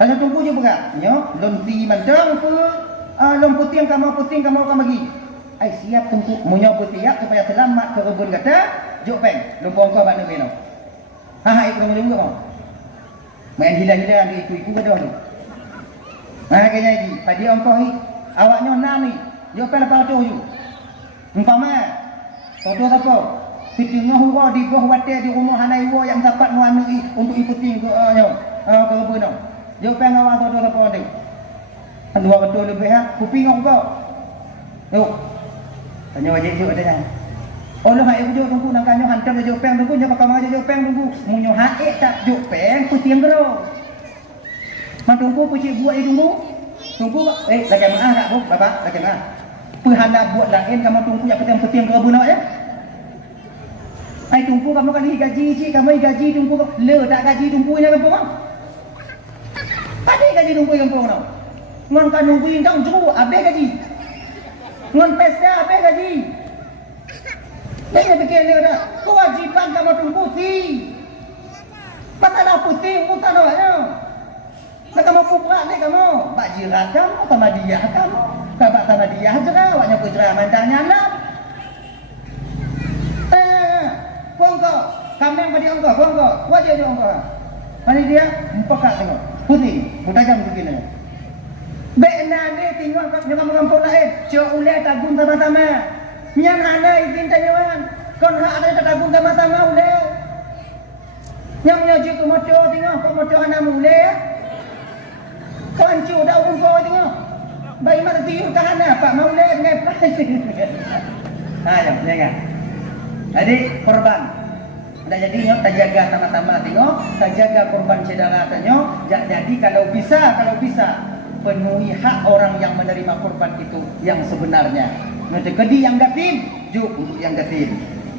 Ada tunggu je bukan? Nyo lonti madang pe lom puting kamu bagi. Ai siap tunggu munyo bertiap supaya selamat kerubun kata jok peng lumpong kau bak nebeno. Itu kamu juga mau main hilang-hilang di itu ke dah tu. Kayaknya ini pada ongkoi awaknya nami yo pala tu you umpama toto apa pitengah hura di bawah water di rumah hanai wo yang dapat muanui untuk ikuti ke kebun yo peng awak toto apa tu dua betul lebih kuping kau yo tanya wajib juga tanya. Orang hai ujo tunggu nak kanyo hantam jo peng tunggu nya pakam aja jo peng tunggu munyo hae tak jo peng putih bro. Man tunggu puci buat tunggu lagi mah tak bu bapak lagi mah. Perhana buat lain kamu tunggu yang putih kebun awak ya. Ai tunggu kamu kali gaji cik kamu gaji tunggu le tak gaji tunggu nya kampung ah. Tadi gaji tunggu kampung no. Ngon kan tunggu indang juru abe gaji. Ngon pesta abe gaji. Dia fikir dia dah kewajiban kamu tunggu putih. Patah putih mutan awaknya. Nak kamu puprak ni kamu, bak jirat kamu, sama dia kamu. Kabak sama dia jera, awaknya pujra mandangnya nak. Kongko, kambing pada ongko, kongko, wajah dia ongko. Mana dia? Empakak tengok, putih, mutajam begini. Bekna ni tengok kamu lain, cok ulai tabung sama-sama. Yang ada izin tanyaan, kon hak ada tabung sama-sama ulai. Yang nyaju ke motor tengok, kau motor anak mulai. Kau ancu dah kau tengok. Bayi mana tiup tahan pak mulai dengan plastik. Yang jangan. Jadi korban. Tak jadi nyok, tak jaga sama-sama tengok, tak jaga korban cedera tanyok. Jadi kalau bisa penuhi hak orang yang menerima korban itu yang sebenarnya. Nanti kedi yang gatin, juk untuk yang gatin.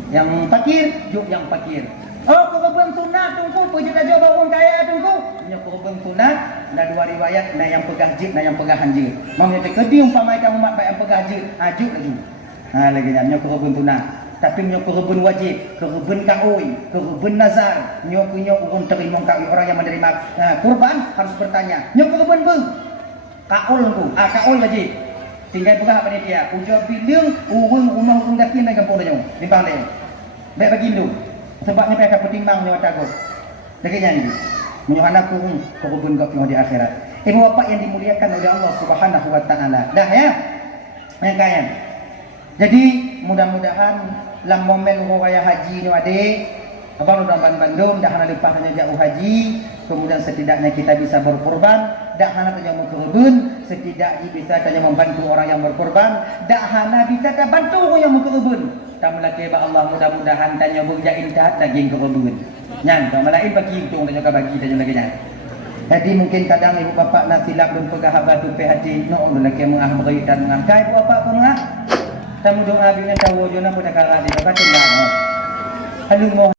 Yang fakir, juk yang fakir. Oh, korban sunat tunggu, puji raja bawang kaya tunggu. Nya korban sunat, ada dua riwayat, na yang pegah jid, na yang pegah hanjir. Mau nanti kedi umpama yang umat yang pegah jid, juk lagi. Lagi nya korban sunat. Tapi nya korban wajib, korban kaui, korban nazar. Nya punya urun terima kaui orang yang menerima korban harus bertanya. Nya korban bu, kaul tu, kaul wajib. Tinggal buka apa ni dia? Ujar bilang urung rumah urung gatin dengan kampung dia. Timbang dia. Baik bagi lu. Sebabnya mereka pertimbang nyawa takut. Dagingnya ni. Menyuhana kurung kerubun kau di akhirat. Ibu bapa yang dimuliakan oleh Allah Subhanahu Wa Taala. Dah ya. Yang kaya. Jadi mudah-mudahan dalam momen raya haji ni adik, abang udah Bandung dah hana lepas hanya jauh haji, kemudian setidaknya kita bisa berkorban. Dak hana tanya mau kerubun, setidaknya bisa tanya membantu orang yang berkorban. Dak hana bisa tak bantu orang yang berkorban. Tak melaki ba Allah mudah-mudahan tanya berjain dah daging kerubun. Nyan, kalau lain bagi untung tanya bagi tanya lagi nyan. Jadi mungkin kadang ibu bapa nak silap dan pegah habis tu hati, no lelaki mengah beri dan mengakai ibu bapa pun mengah. Tamu doa bila tahu jona pun nak kalah di bapa tu lah. Halu